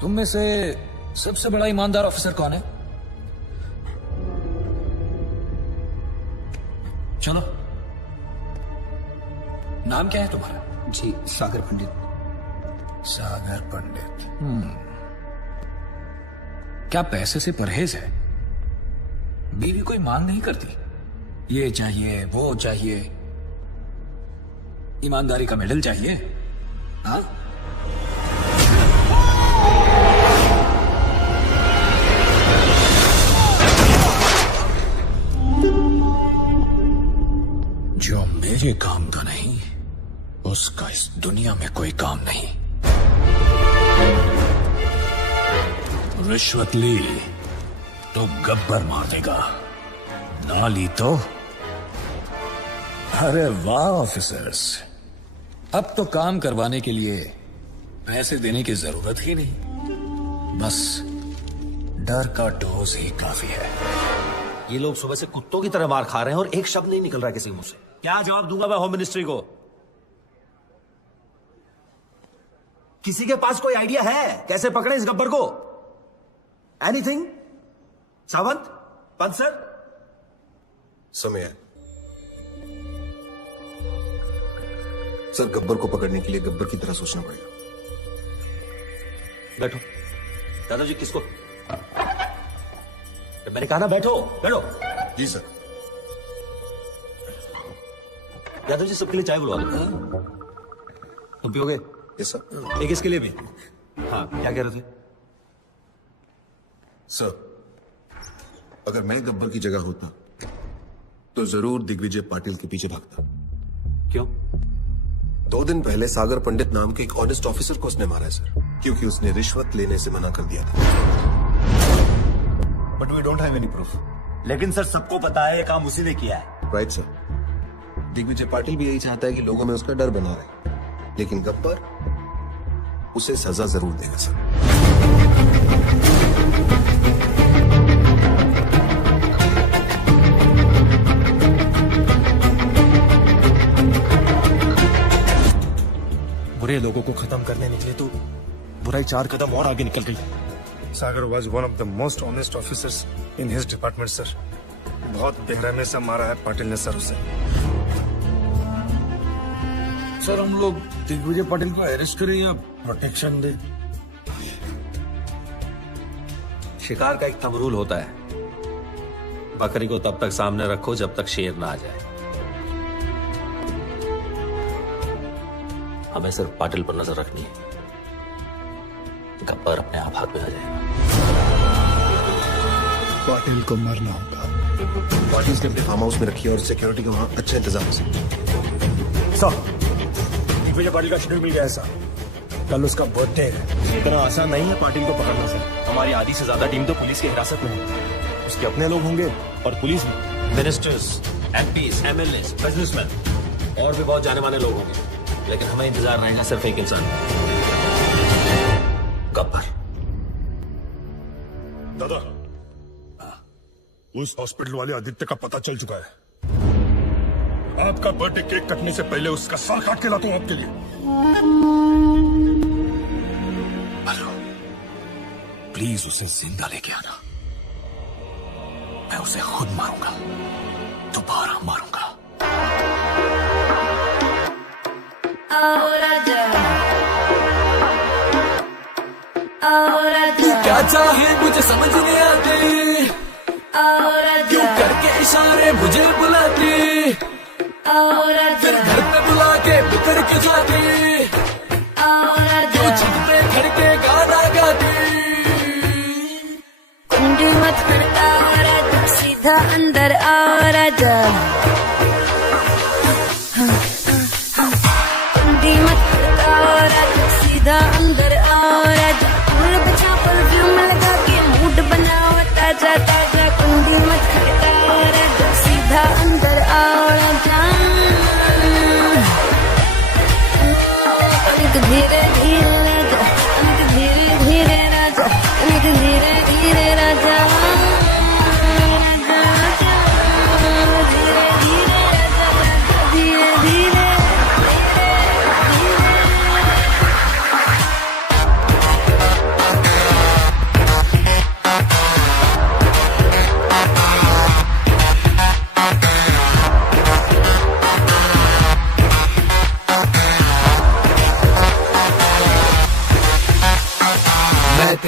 तुम में से सबसे बड़ा ईमानदार ऑफिसर कौन है? चलो नाम क्या है तुम्हारा? जी सागर पंडित। सागर पंडित। क्या पैसे से परहेज है? बीवी कोई मांग नहीं करती, ये चाहिए वो चाहिए, ईमानदारी का मेडल चाहिए? हाँ? जो मेरे काम का नहीं, उसका इस दुनिया में कोई काम नहीं। रिश्वत ली तो गब्बर मार देगा, ना ली तो। अरे वाह ऑफिसर्स, अब तो काम करवाने के लिए पैसे देने की जरूरत ही नहीं, बस डर का डोज ही काफी है। ये लोग सुबह से कुत्तों की तरह मार खा रहे हैं और एक शब्द नहीं निकल रहा है किसी मुंह से। क्या जवाब दूंगा मैं होम मिनिस्ट्री को? किसी के पास कोई आइडिया है कैसे पकड़े इस गब्बर को? एनीथिंग? सावंत, पंत सर? समय है सर, गब्बर को पकड़ने के लिए गब्बर की तरह सोचना पड़ेगा। बैठो दादाजी। किसको? मैंने कहा ना बैठो बैठो। जी सर। यादव जी सबके लिए चाय बुलवा दो। तुम पियोगे? Yes sir. एक इसके लिए भी। हाँ, क्या कह रहे थे? सर, अगर मैं गब्बर की जगह होता तो जरूर दिग्विजय पाटिल के पीछे भागता। क्यों? 2 दिन पहले सागर पंडित नाम के एक ऑनेस्ट ऑफिसर को उसने मारा है सर, क्योंकि उसने रिश्वत लेने से मना कर दिया था। But we don't have any proof. लेकिन सर सबको पता है ये काम उसी ने किया है। Right sir. दिग्विजय पाटिल भी यही चाहता है कि लोगों में उसका डर बना रहे, लेकिन गब्बर उसे सजा जरूर देगा सर। बुरे लोगों को खत्म करने निकले तो बुराई 4 कदम और आगे निकल गई। Sagar was one of the most honest officers in his department sir. बहुत बेरहमी से मारा है पाटिल ने सर उसे। सर हम लोग दिग्विजय पाटिल को अरेस्ट करें या प्रोटेक्शन दें? शिकार का एक थंब रूल होता है, बकरी को तब तक सामने रखो जब तक शेर ना आ जाए। हमें सिर्फ पाटिल पर नजर रखनी है, गब्बर अपने आप हाथ में आ जाएगा। पाटिल को मरना होगा। पाटिल ने अपने फार्म हाउस में रखी है और सिक्योरिटी का वहां अच्छा इंतजाम है सर। दिग्विजय पाटिल का शेड्यूल मिल गया है सर, कल उसका बर्थडे है। इतना आसान नहीं है पाटिल को पकड़ना सर। हमारी आधी से ज्यादा टीम तो पुलिस की हिरासत में है। उसके अपने लोग होंगे और पुलिस भी। मिनिस्टर्स, एमपीज, एमएलएस, बिजनेसमैन और भी बहुत जाने माने लोग होंगे, लेकिन हमें इंतजार रहेगा सिर्फ एक इंसान, गब्बर। दादा, उस हॉस्पिटल वाले आदित्य का पता चल चुका है। आपका बर्थडे केक कटने से पहले उसका सर काट के लाता हूं आपके लिए। हेलो, प्लीज उसे जिंदा लेके आना। मैं उसे खुद मारूंगा, दोबारा मारूंगा। क्या चाहे मुझे समझ नहीं आती, क्यों करके इशारे मुझे बुलाती, फिर घर पे बुला के बिखर के जाती, क्यों छत पे खड़ के गाना गाती। कुंडी मत खड़का राजा, सीधा अंदर आओ राजा। कुंडी मत खड़का राजा, सीधा अंदर आओ राजा। फूल बचा परफ्यूम लगा के मूड बनाओ ताजा ताजा। कुंडी मत खड़का राजा, सीधा अंदर आओ राजा। धीरे धीरे राजा, धीरे धीरे राजा, धीरे धीरे राजा। धीरे धीरे राजा, धीरे धीरे।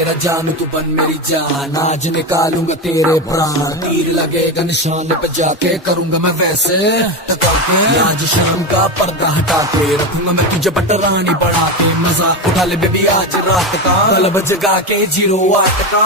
तेरा जान तू बन मेरी जान, आज निकालूंगा तेरे प्राण, तीर लगेगा निशान पे जाके करूंगा मैं वैसे टका के, आज शाम का पर्दा हटा के रखूंगा मैं तुझे बटरानी बढ़ा के, मजा उठा ले बेबी आज रात का, क्लब जगा के 08 का।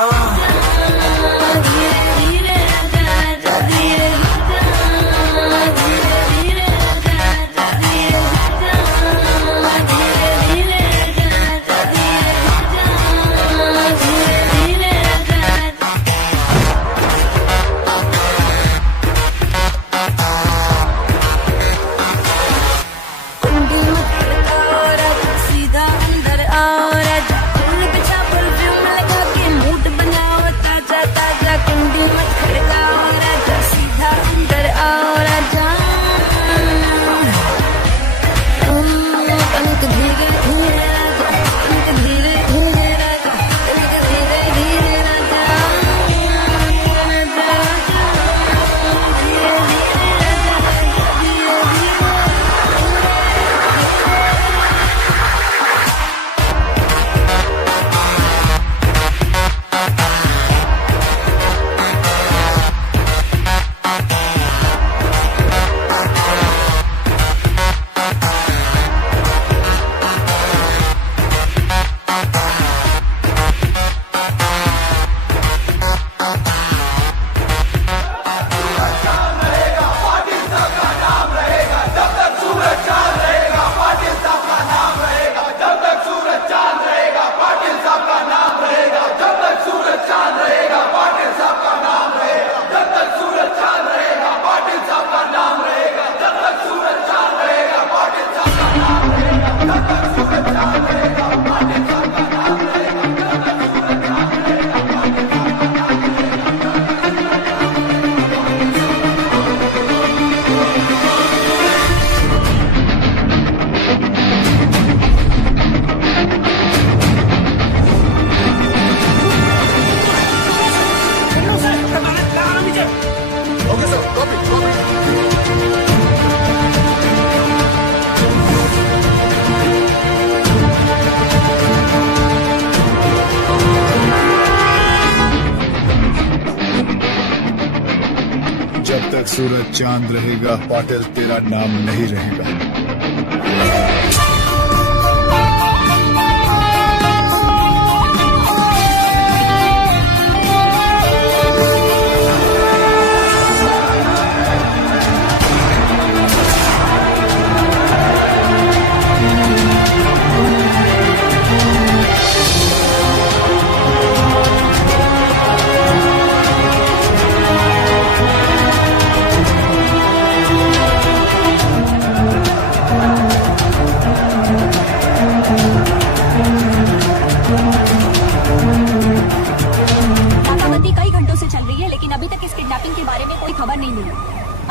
जब तक सूरज चांद रहेगा पाटिल तेरा नाम नहीं रहेगा।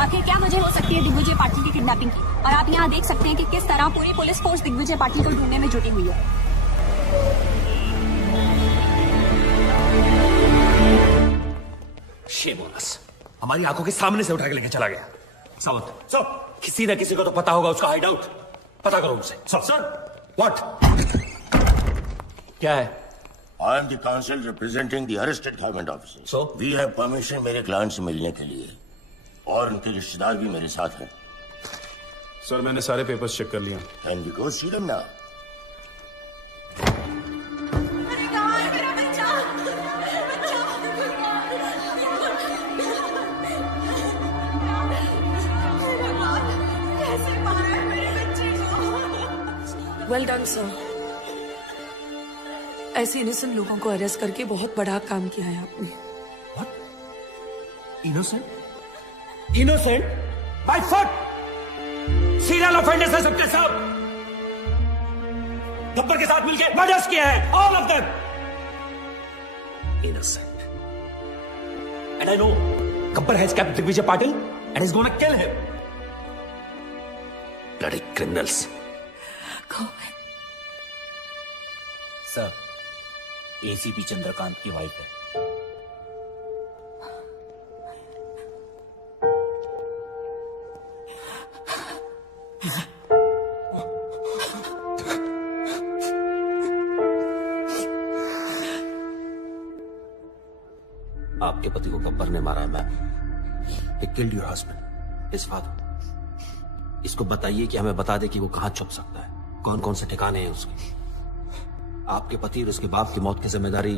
आखिर क्या वजह हो सकती है दिग्विजय पाटिल की किडनैपिंग की, और आप यहाँ देख सकते हैं कि किस तरह पूरी पुलिस फोर्स दिग्विजय पाटिल को ढूंढने में जुटी हुई है। शेमोनस हमारी आंखों के सामने से उठा के लेके चला गया। सावंत सर, किसी न किसी को तो पता होगा उसका हाइड आउट, पता करो उनसे। सर व्हाट क्या है? I am the counsel representing the arrested government officers. So? We have permission मेरे क्लाइंट से मिलने के लिए, और उनके रिश्तेदार भी मेरे साथ हैं। सर मैंने सारे पेपर्स चेक कर लिया। And we go see them now. Well done sir, ऐसे इनोसेंट लोगों को अरेस्ट करके बहुत बड़ा काम किया है आपने। Innocent? Innocent? By foot! Serial offenders है सबके सब। गब्बर के साथ मिलकर मर्डर्स किया है, all of them. Innocent. And I know Gabbar has kept Digvijay Patil and is gonna kill him. Bloody criminals. Sir, ACP Chandrakant की वाइफ है। आपके पति को गब्बर ने मारा है, ma'am. He killed your husband, his father. इसको बताइए कि हमें बता दे कि वो कहां छुप सकता है, कौन कौन से ठिकाने हैं उसके। आपके पति और उसके बाप की मौत की जिम्मेदारी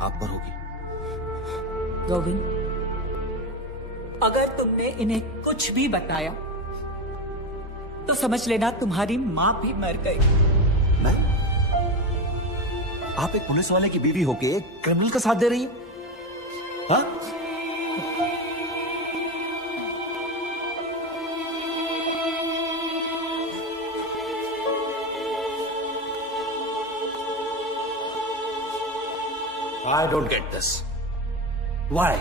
आप पर होगी। गोविंद, अगर तुमने इन्हें कुछ भी बताया तो समझ लेना तुम्हारी मां भी मर गई। मैं? आप एक पुलिस वाले की बीवी होके एक क्रिमिनल का साथ दे रही हैं? हाँ? I don't get this. Why?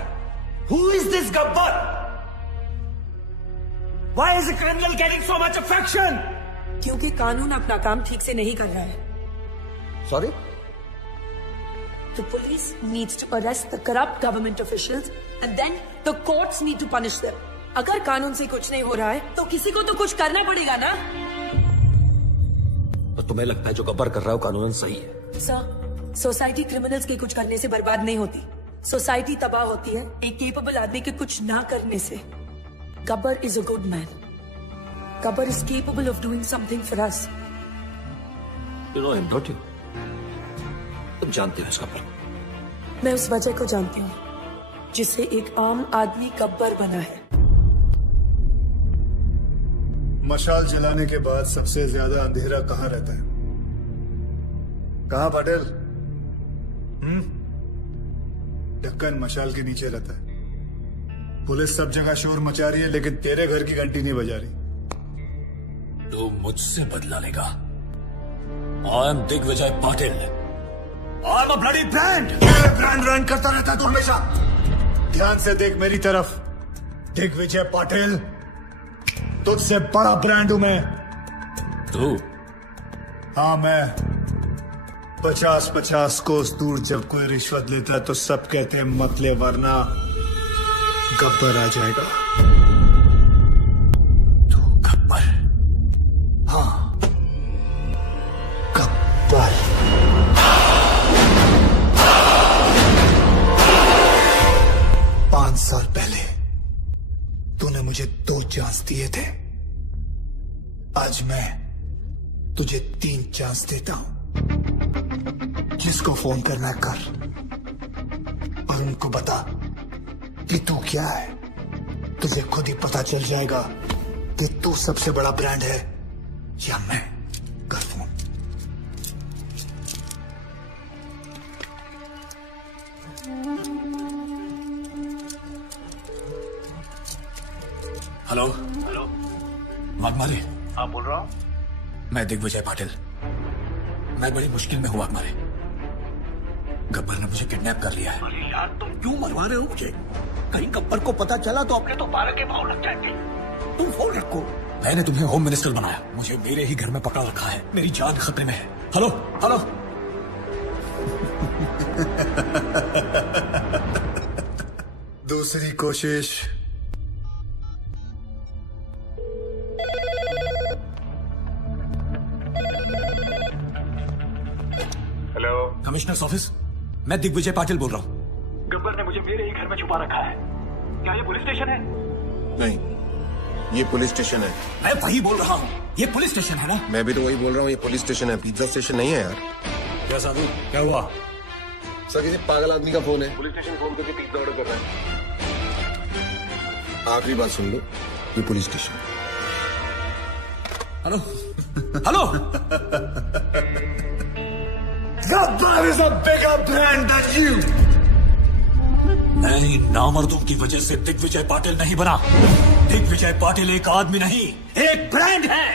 Who is this Gabbar? Why is a criminal getting so much affection? क्योंकि कानून अपना काम ठीक से नहीं कर रहा है। Sorry? The police needs to arrest the corrupt government officials and then the courts need to punish them. अगर कानून से कुछ नहीं हो रहा है तो किसी को तो कुछ करना पड़ेगा ना। तो तुम्हें लगता है जो गब्बर कर रहा है वो कानूनन सही है? सर, सोसाइटी क्रिमिनल्स के कुछ करने से बर्बाद नहीं होती, सोसाइटी तबाह होती है एक केपेबल आदमी के कुछ ना करने से। Gabbar is a good man. Gabbar is capable of doing something for us. You know him, don't you? तुम जानते हो इस गब्बर? मैं उस वजह को जानती हूँ जिससे एक आम आदमी गब्बर बना है। मशाल जलाने के बाद सबसे ज्यादा अंधेरा कहाँ रहता है? कहाँ पटेल? ढक्कन मशाल के नीचे रहता है। पुलिस सब जगह शोर मचा रही है लेकिन तेरे घर की घंटी नहीं बजा रही। तू मुझसे बदला लेगा। I am Digvijay Patil. I am a bloody brand. Brand run करता रहता है तू हमेशा। ध्यान से देख मेरी तरफ। दिग्विजय पाटिल, तुझसे बड़ा ब्रांड हूं मैं। तू? हाँ मैं। 50-50 कोस दूर जब कोई रिश्वत लेता है तो सब कहते हैं मत ले वरना गब्बर आ जाएगा। तू गब्बर? हाँ, गब्बर। पांच साल पहले तूने मुझे 2 चांस दिए थे। आज मैं तुझे 3 चांस देता हूं। जिसको फोन करना कर और उनको बता कि तू क्या है। तुझे खुद ही पता चल जाएगा कि तू सबसे बड़ा ब्रांड है या मैं। कर फोन। हेलो। हेलो, वाघमारे? हाँ बोल रहा हूँ। मैं दिग्विजय पाटिल। मैं बड़ी मुश्किल में हुआ वाघमारे। गब्बर ने मुझे किडनैप कर लिया है। अरे यार तुम क्यों मरवा रहे हो मुझे? कहीं गब्बर को पता चला तो अपने तो 12 के भाव लग जाएंगे। तुम फोन रखो। मैंने तुम्हें होम मिनिस्टर बनाया, मुझे मेरे ही घर में पकड़ रखा है। मेरी जान खतरे में है। Hello hello. दूसरी कोशिश। Hello, commissioners office. मैं दिग्विजय पाटिल बोल रहा हूँ। गब्बर ने मुझे मेरे ही घर में छुपा रखा है। क्या ये पुलिस स्टेशन है? नहीं, ये पुलिस स्टेशन है। मैं वही बोल रहा हूँ, ये पुलिस स्टेशन है ना? मैं भी तो वही बोल रहा हूँ, ये पुलिस स्टेशन है, पिज्जा स्टेशन नहीं है यार। क्या साधु, क्या हुआ? सर किसी पागल आदमी का फोन है। पुलिस स्टेशन फोन करके पिज्जा ऑर्डर कर रहा है। आखिरी बात सुन लो, ये police station. Hello hello. Gabbar is a bigger brand than you. मैं इन नामर्दों की वजह से दिग्विजय पाटिल नहीं बना। दिग्विजय पाटिल एक आदमी नहीं, एक ब्रांड है।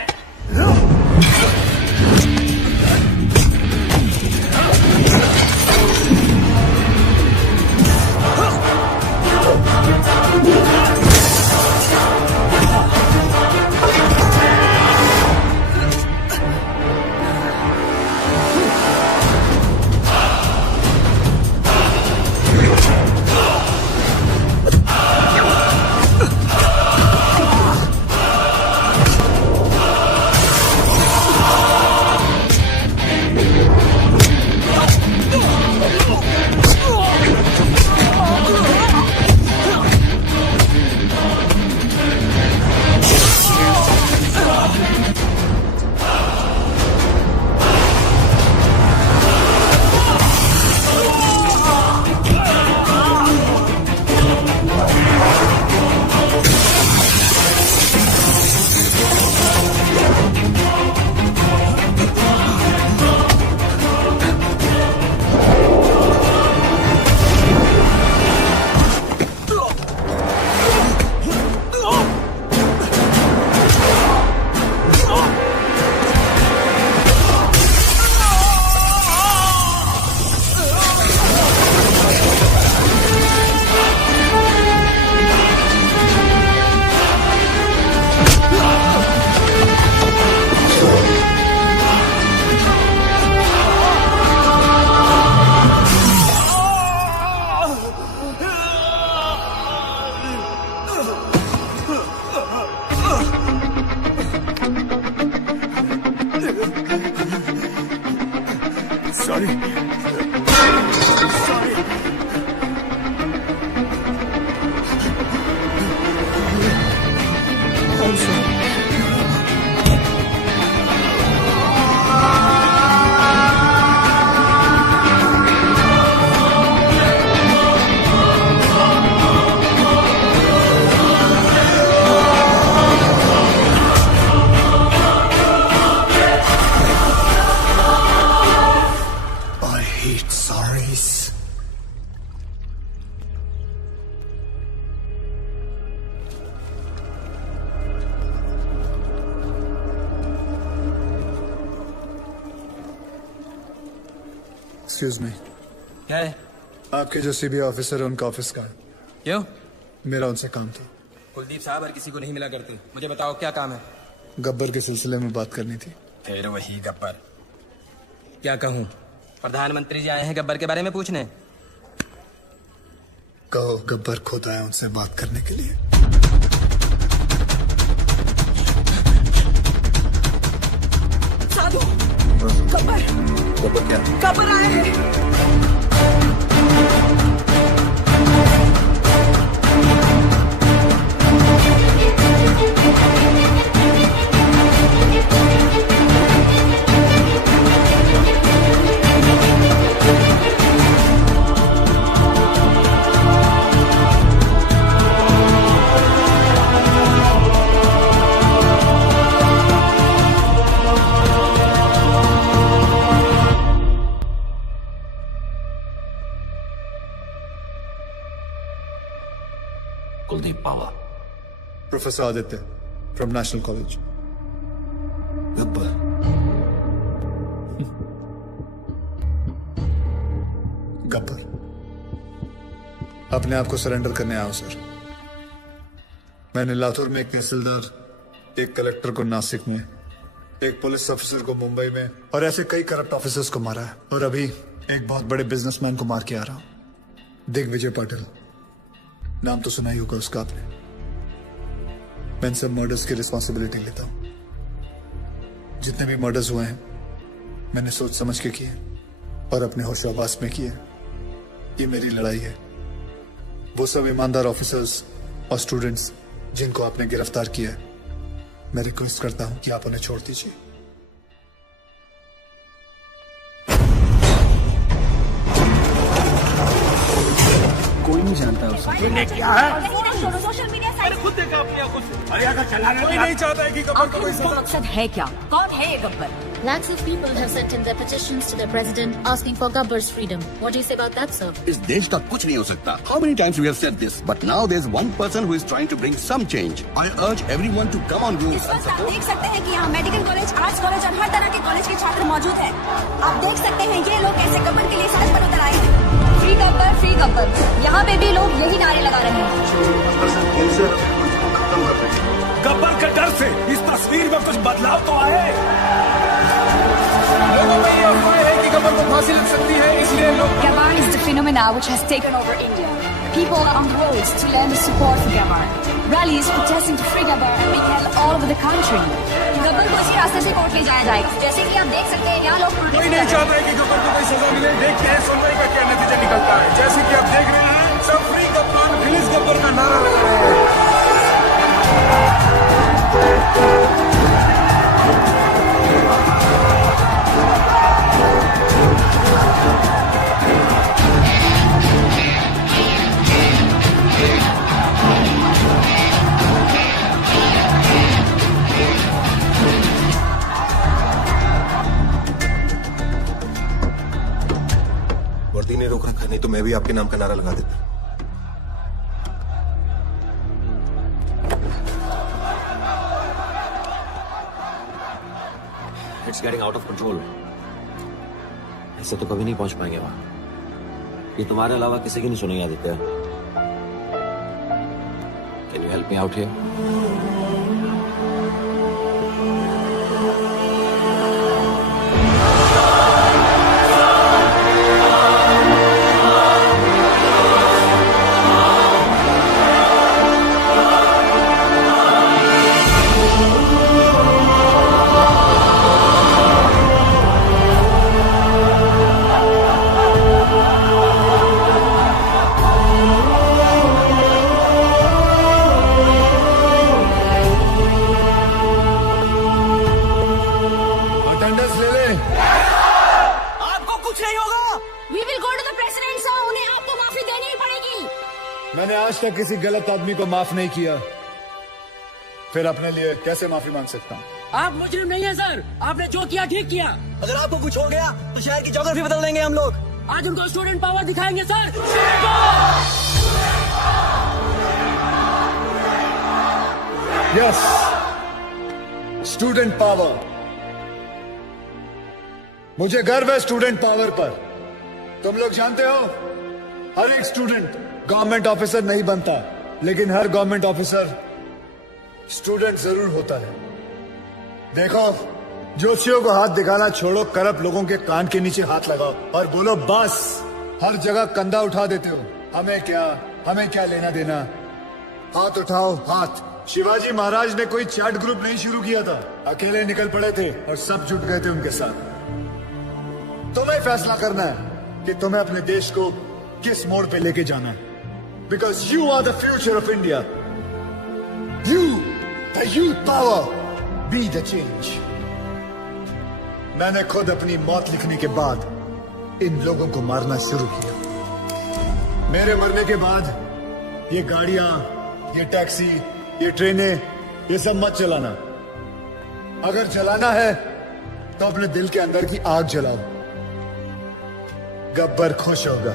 सॉरी एक्सक्यूज मी, क्या है? आपके जो सीबीआई ऑफिसर है उनका ऑफिस का है। क्यों? मेरा उनसे काम था। कुलदीप साहब हर किसी को नहीं मिला करती। मुझे बताओ क्या काम है? गब्बर के सिलसिले में बात करनी थी। फिर वही गब्बर। क्या कहूँ? प्रधानमंत्री जी आए हैं गब्बर के बारे में पूछने। कहो गब्बर खुद आए उनसे बात करने के लिए। साधु, गब्बर क्या? गब्बर आए हैं। Kuldeep Pawa. Professor Aditya from national college. Gabbar. Gabbar अपने आप को सरेंडर करने आया हूं सर। मैंने लातूर में एक तहसीलदार, एक कलेक्टर को नासिक में, एक पुलिस ऑफिसर को मुंबई में और ऐसे कई करप्ट ऑफिसर्स को मारा है। और अभी एक बहुत बड़े बिजनेसमैन को मार के आ रहा हूं, दिग्विजय पाटिल। नाम तो सुना ही होगा उसका आपने। मैं इन सब मर्डर्स की रिस्पॉन्सिबिलिटी लेता हूं। जितने भी मर्डर्स हुए हैं मैंने सोच समझ के किए और अपने होशाबास में किए। ये मेरी लड़ाई है। वो सब ईमानदार ऑफिसर्स और स्टूडेंट्स जिनको आपने गिरफ्तार किया है, मैं रिक्वेस्ट करता हूं कि आप उन्हें छोड़ दीजिए। कोई नहीं जानता उसे। तूने क्या है? सोशल मीडिया साइट खुद देखा अपनी आंखों से। अरे अगर चलाने कोई नहीं चाहता है कि गब्बर को कोई सजा। मकसद है क्या? कौन है ये Gabbar? Lakhs of people have sent in their petitions to their president asking for Gabbar's freedom. What do you say about that, sir? इस देश का कुछ नहीं हो सकता. How many times we have said this? But now there's one person who is trying to bring some change. I urge everyone to come on rules and आप support. देख सकते हैं कि यहाँ मेडिकल कॉलेज, आर्ट्स कॉलेज और हर तरह के college के छात्र मौजूद हैं। आप देख सकते हैं ये लोग कैसे गब्बर के लिए सड़क पर उतर आए हैं। Free Gabbar, free Gabbar. यहाँ पे भी लोग यही नारे लगा रहे हैं। गब्बर के डर से इस तस्वीर में कुछ बदलाव तो आए। लोगों में ये अफवाह है कि गब्बर को फांसी लग सकती है, इसलिए लोग Gabbar is the phenomena which has taken over India. People are on the roads to lend their support for Gabbar. Rallies protesting to free Gabbar are being held all over the country. Gabbar को इसी रास्ते से court ले जाया जाएगा। जैसे कि आप देख सकते हैं यहाँ लोग कोई नहीं चाहता है कि गब्बर को कोई सजा मिले। देखते हैं सुनवाई का क्या नतीजा निकलता है। जैसे कि आप देख रहे हैं, सब फ्री गब्बर, रिलीज गब्बर का नारा लगा रहे हैं। वर्दी ने रोक रखा, नहीं तो मैं भी आपके नाम का नारा लगा देता। It's getting out of control. ऐसे तो कभी नहीं पहुंच पाएंगे वहां। ये तुम्हारे अलावा किसी की नहीं सुनेंगे Aditya. Can you help me out here? आपको कुछ नहीं होगा। We will go to the president, sir. उन्हें आपको माफी देनी ही पड़ेगी। मैंने आज तक किसी गलत आदमी को माफ नहीं किया, फिर अपने लिए कैसे माफी मांग सकता हूँ? आप मुजरिम नहीं है सर, आपने जो किया ठीक किया। अगर आपको कुछ हो गया तो शहर की ज्योग्राफी बदल देंगे हम लोग। आज उनको स्टूडेंट पावर दिखाएंगे सर। Yes, student power. मुझे गर्व है स्टूडेंट पावर पर। तुम लोग जानते हो, हर एक स्टूडेंट गवर्नमेंट ऑफिसर नहीं बनता, लेकिन हर गवर्नमेंट ऑफिसर स्टूडेंट जरूर होता है। देखो, जोशियों को हाथ दिखाना छोड़ो, करप्ट लोगों के कान के नीचे हाथ लगाओ और बोलो बस। हर जगह कंधा उठा देते हो, हमें क्या लेना देना। हाथ उठाओ, हाथ। शिवाजी महाराज ने कोई चैट ग्रुप नहीं शुरू किया था, अकेले निकल पड़े थे और सब जुट गए थे उनके साथ। तुम्हें फैसला करना है कि तुम्हें अपने देश को किस मोड़ पे लेके जाना है, because you are the future of India. You, the youth power, be the change. मैंने खुद अपनी मौत लिखने के बाद इन लोगों को मारना शुरू किया। मेरे मरने के बाद ये गाड़ियां, ये टैक्सी, ये ट्रेनें, ये सब मत चलाना। अगर जलाना है तो अपने दिल के अंदर की आग जलाओ। गब्बर खुश होगा,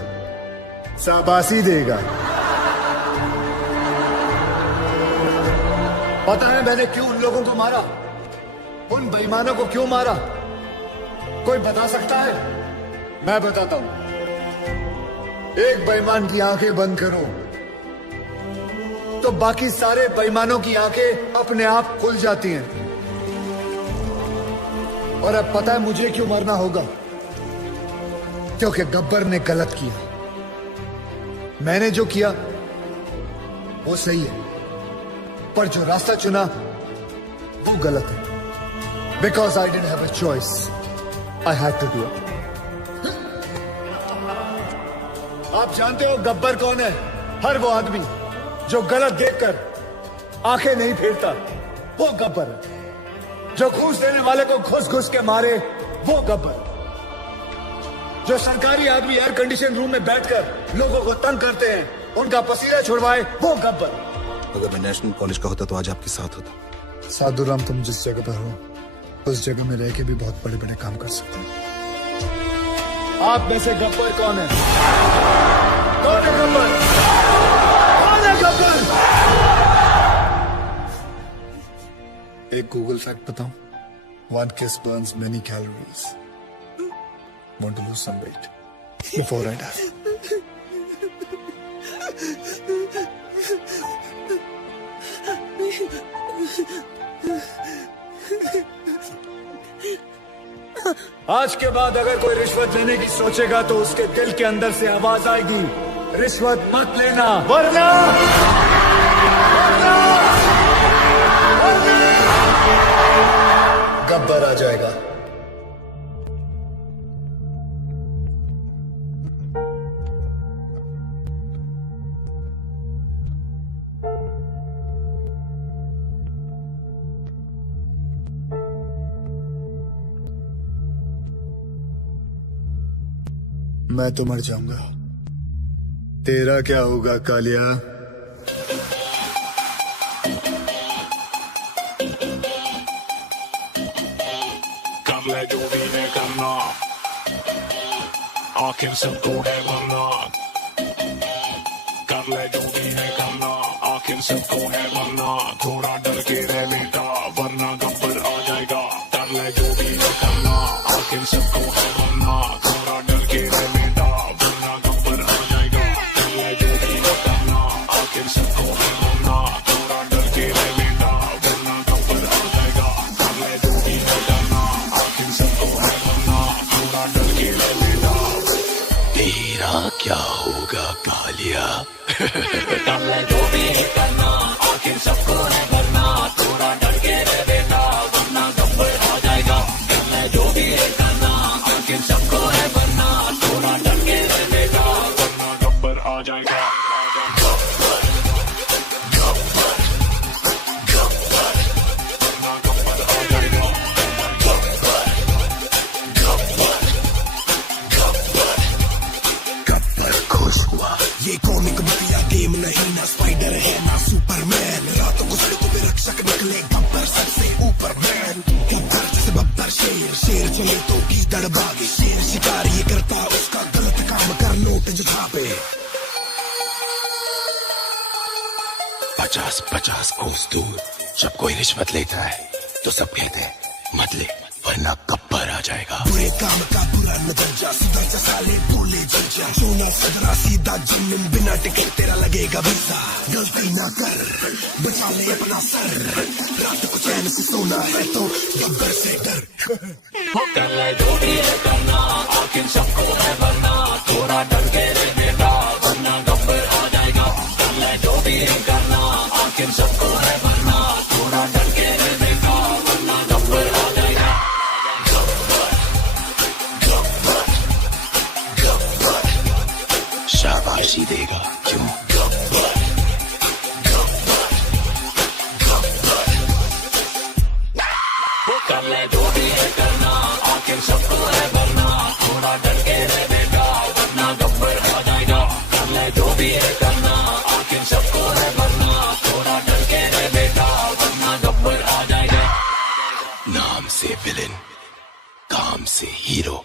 शाबाशी देगा। पता है मैंने क्यों उन लोगों को मारा, उन बेईमानों को क्यों मारा? कोई बता सकता है? मैं बताता हूं। एक बेईमान की आंखें बंद करो तो बाकी सारे बेईमानों की आंखें अपने आप खुल जाती हैं। और अब पता है मुझे क्यों मरना होगा? क्योंकि गब्बर ने गलत किया। मैंने जो किया वो सही है, पर जो रास्ता चुना वो गलत है। Because I didn't have a choice, I had to do it. आप जानते हो गब्बर कौन है? हर वो आदमी जो गलत देखकर आंखें नहीं फेरता, वो गब्बर है। जो घूस देने वाले को घुस घुस के मारे, वो गब्बर। जो सरकारी आदमी एयर कंडीशन रूम में बैठकर लोगों को तंग करते हैं, उनका पसीना छुड़वाए, वो गब्बर। अगर मैं नेशनल कॉलेज का होता तो आज आपके साथ होता। साधुराम, तुम जिस जगह पर हो उस जगह में रह के भी बहुत बड़े बड़े काम कर सकते हो। आप में से गब्बर कौन है? कौन है गब्बर? कौन है गब्बर? एक गूगल फैक्ट बताऊं? 1 kiss burns many calories. Want to lose some weight before I die? आज के बाद अगर कोई रिश्वत लेने की सोचेगा तो उसके दिल के अंदर से आवाज आएगी, रिश्वत मत लेना, वरना गब्बर आ जाएगा। मैं तो मर जाऊंगा, तेरा क्या होगा कालिया? कर ले जो भी है करना, आखिर सबको है मरना। कर ले जो भी है करना, आखिर सबको है मरना। थोड़ा डर के रह बेटा, वरना गब्बर आ जाएगा। कर ले जो भी है करना, आखिर सबको है मरना। थोड़ा डर के रह बेटा, वरना गब्बर आ जाएगा। कर ले जो भी है करना, आखिर सबको है मरना। थोड़ा डर के रह बेटा, वरना गब्बर आ जाएगा। कर ले जो भी है करना, आखिर सबको है मरना। थोड़ा डर के रह बेटा, तेरा क्या होगा कालिया? कर ले जो भी है करना, आखिर सबको है मरना। थोड़ा डर के रह बेटा, वरना गब्बर आ जाएगा। कर ले जो भी है करना, आखिर सबको है मरना। थोड़ा डर के रह बेटा, वरना गब्बर आ जाएगा। शेर चले तो गीदड़ भागे, शेर शिकार ये करता उसका गलत काम कर नोट जो छापे। 50-50 कोस दूर जब कोई रिश्वत लेता है तो सब कहते हैं मत ले वरना गब्बर आ जाएगा। बुरे काम का बुरा नजरिया, सीधा साले बोले जल जा, सोना सदरा सीधा जमीन बिना टिकट तेरा लगेगा वीजा। गलती ना कर बचा ले अपना सर, रात को चैन से सोना है तो गब्बर से डर। कर ले जो भी है करना, आखिर सबको है वरना, थोड़ा डर के रे बेटा वरना गब्बर आ जाएगा। कर ले जो भी है करना, आखिर सबको है वरना, थोड़ा डर के रे बेटा वरना गब्बर आ जाएगा। शाबाशी देगा क्यों गब्बर, कर ले जो भी है करना, आखिर सबको है वरना, थोड़ा डर के रह बेटा वरना गब्बर आ जाएगा। कर ले जो भी है करना, आखिर सबको है वरना, थोड़ा डर के रह बेटा वरना गब्बर आ जाएगा। नाम से विलेन, काम से हीरो।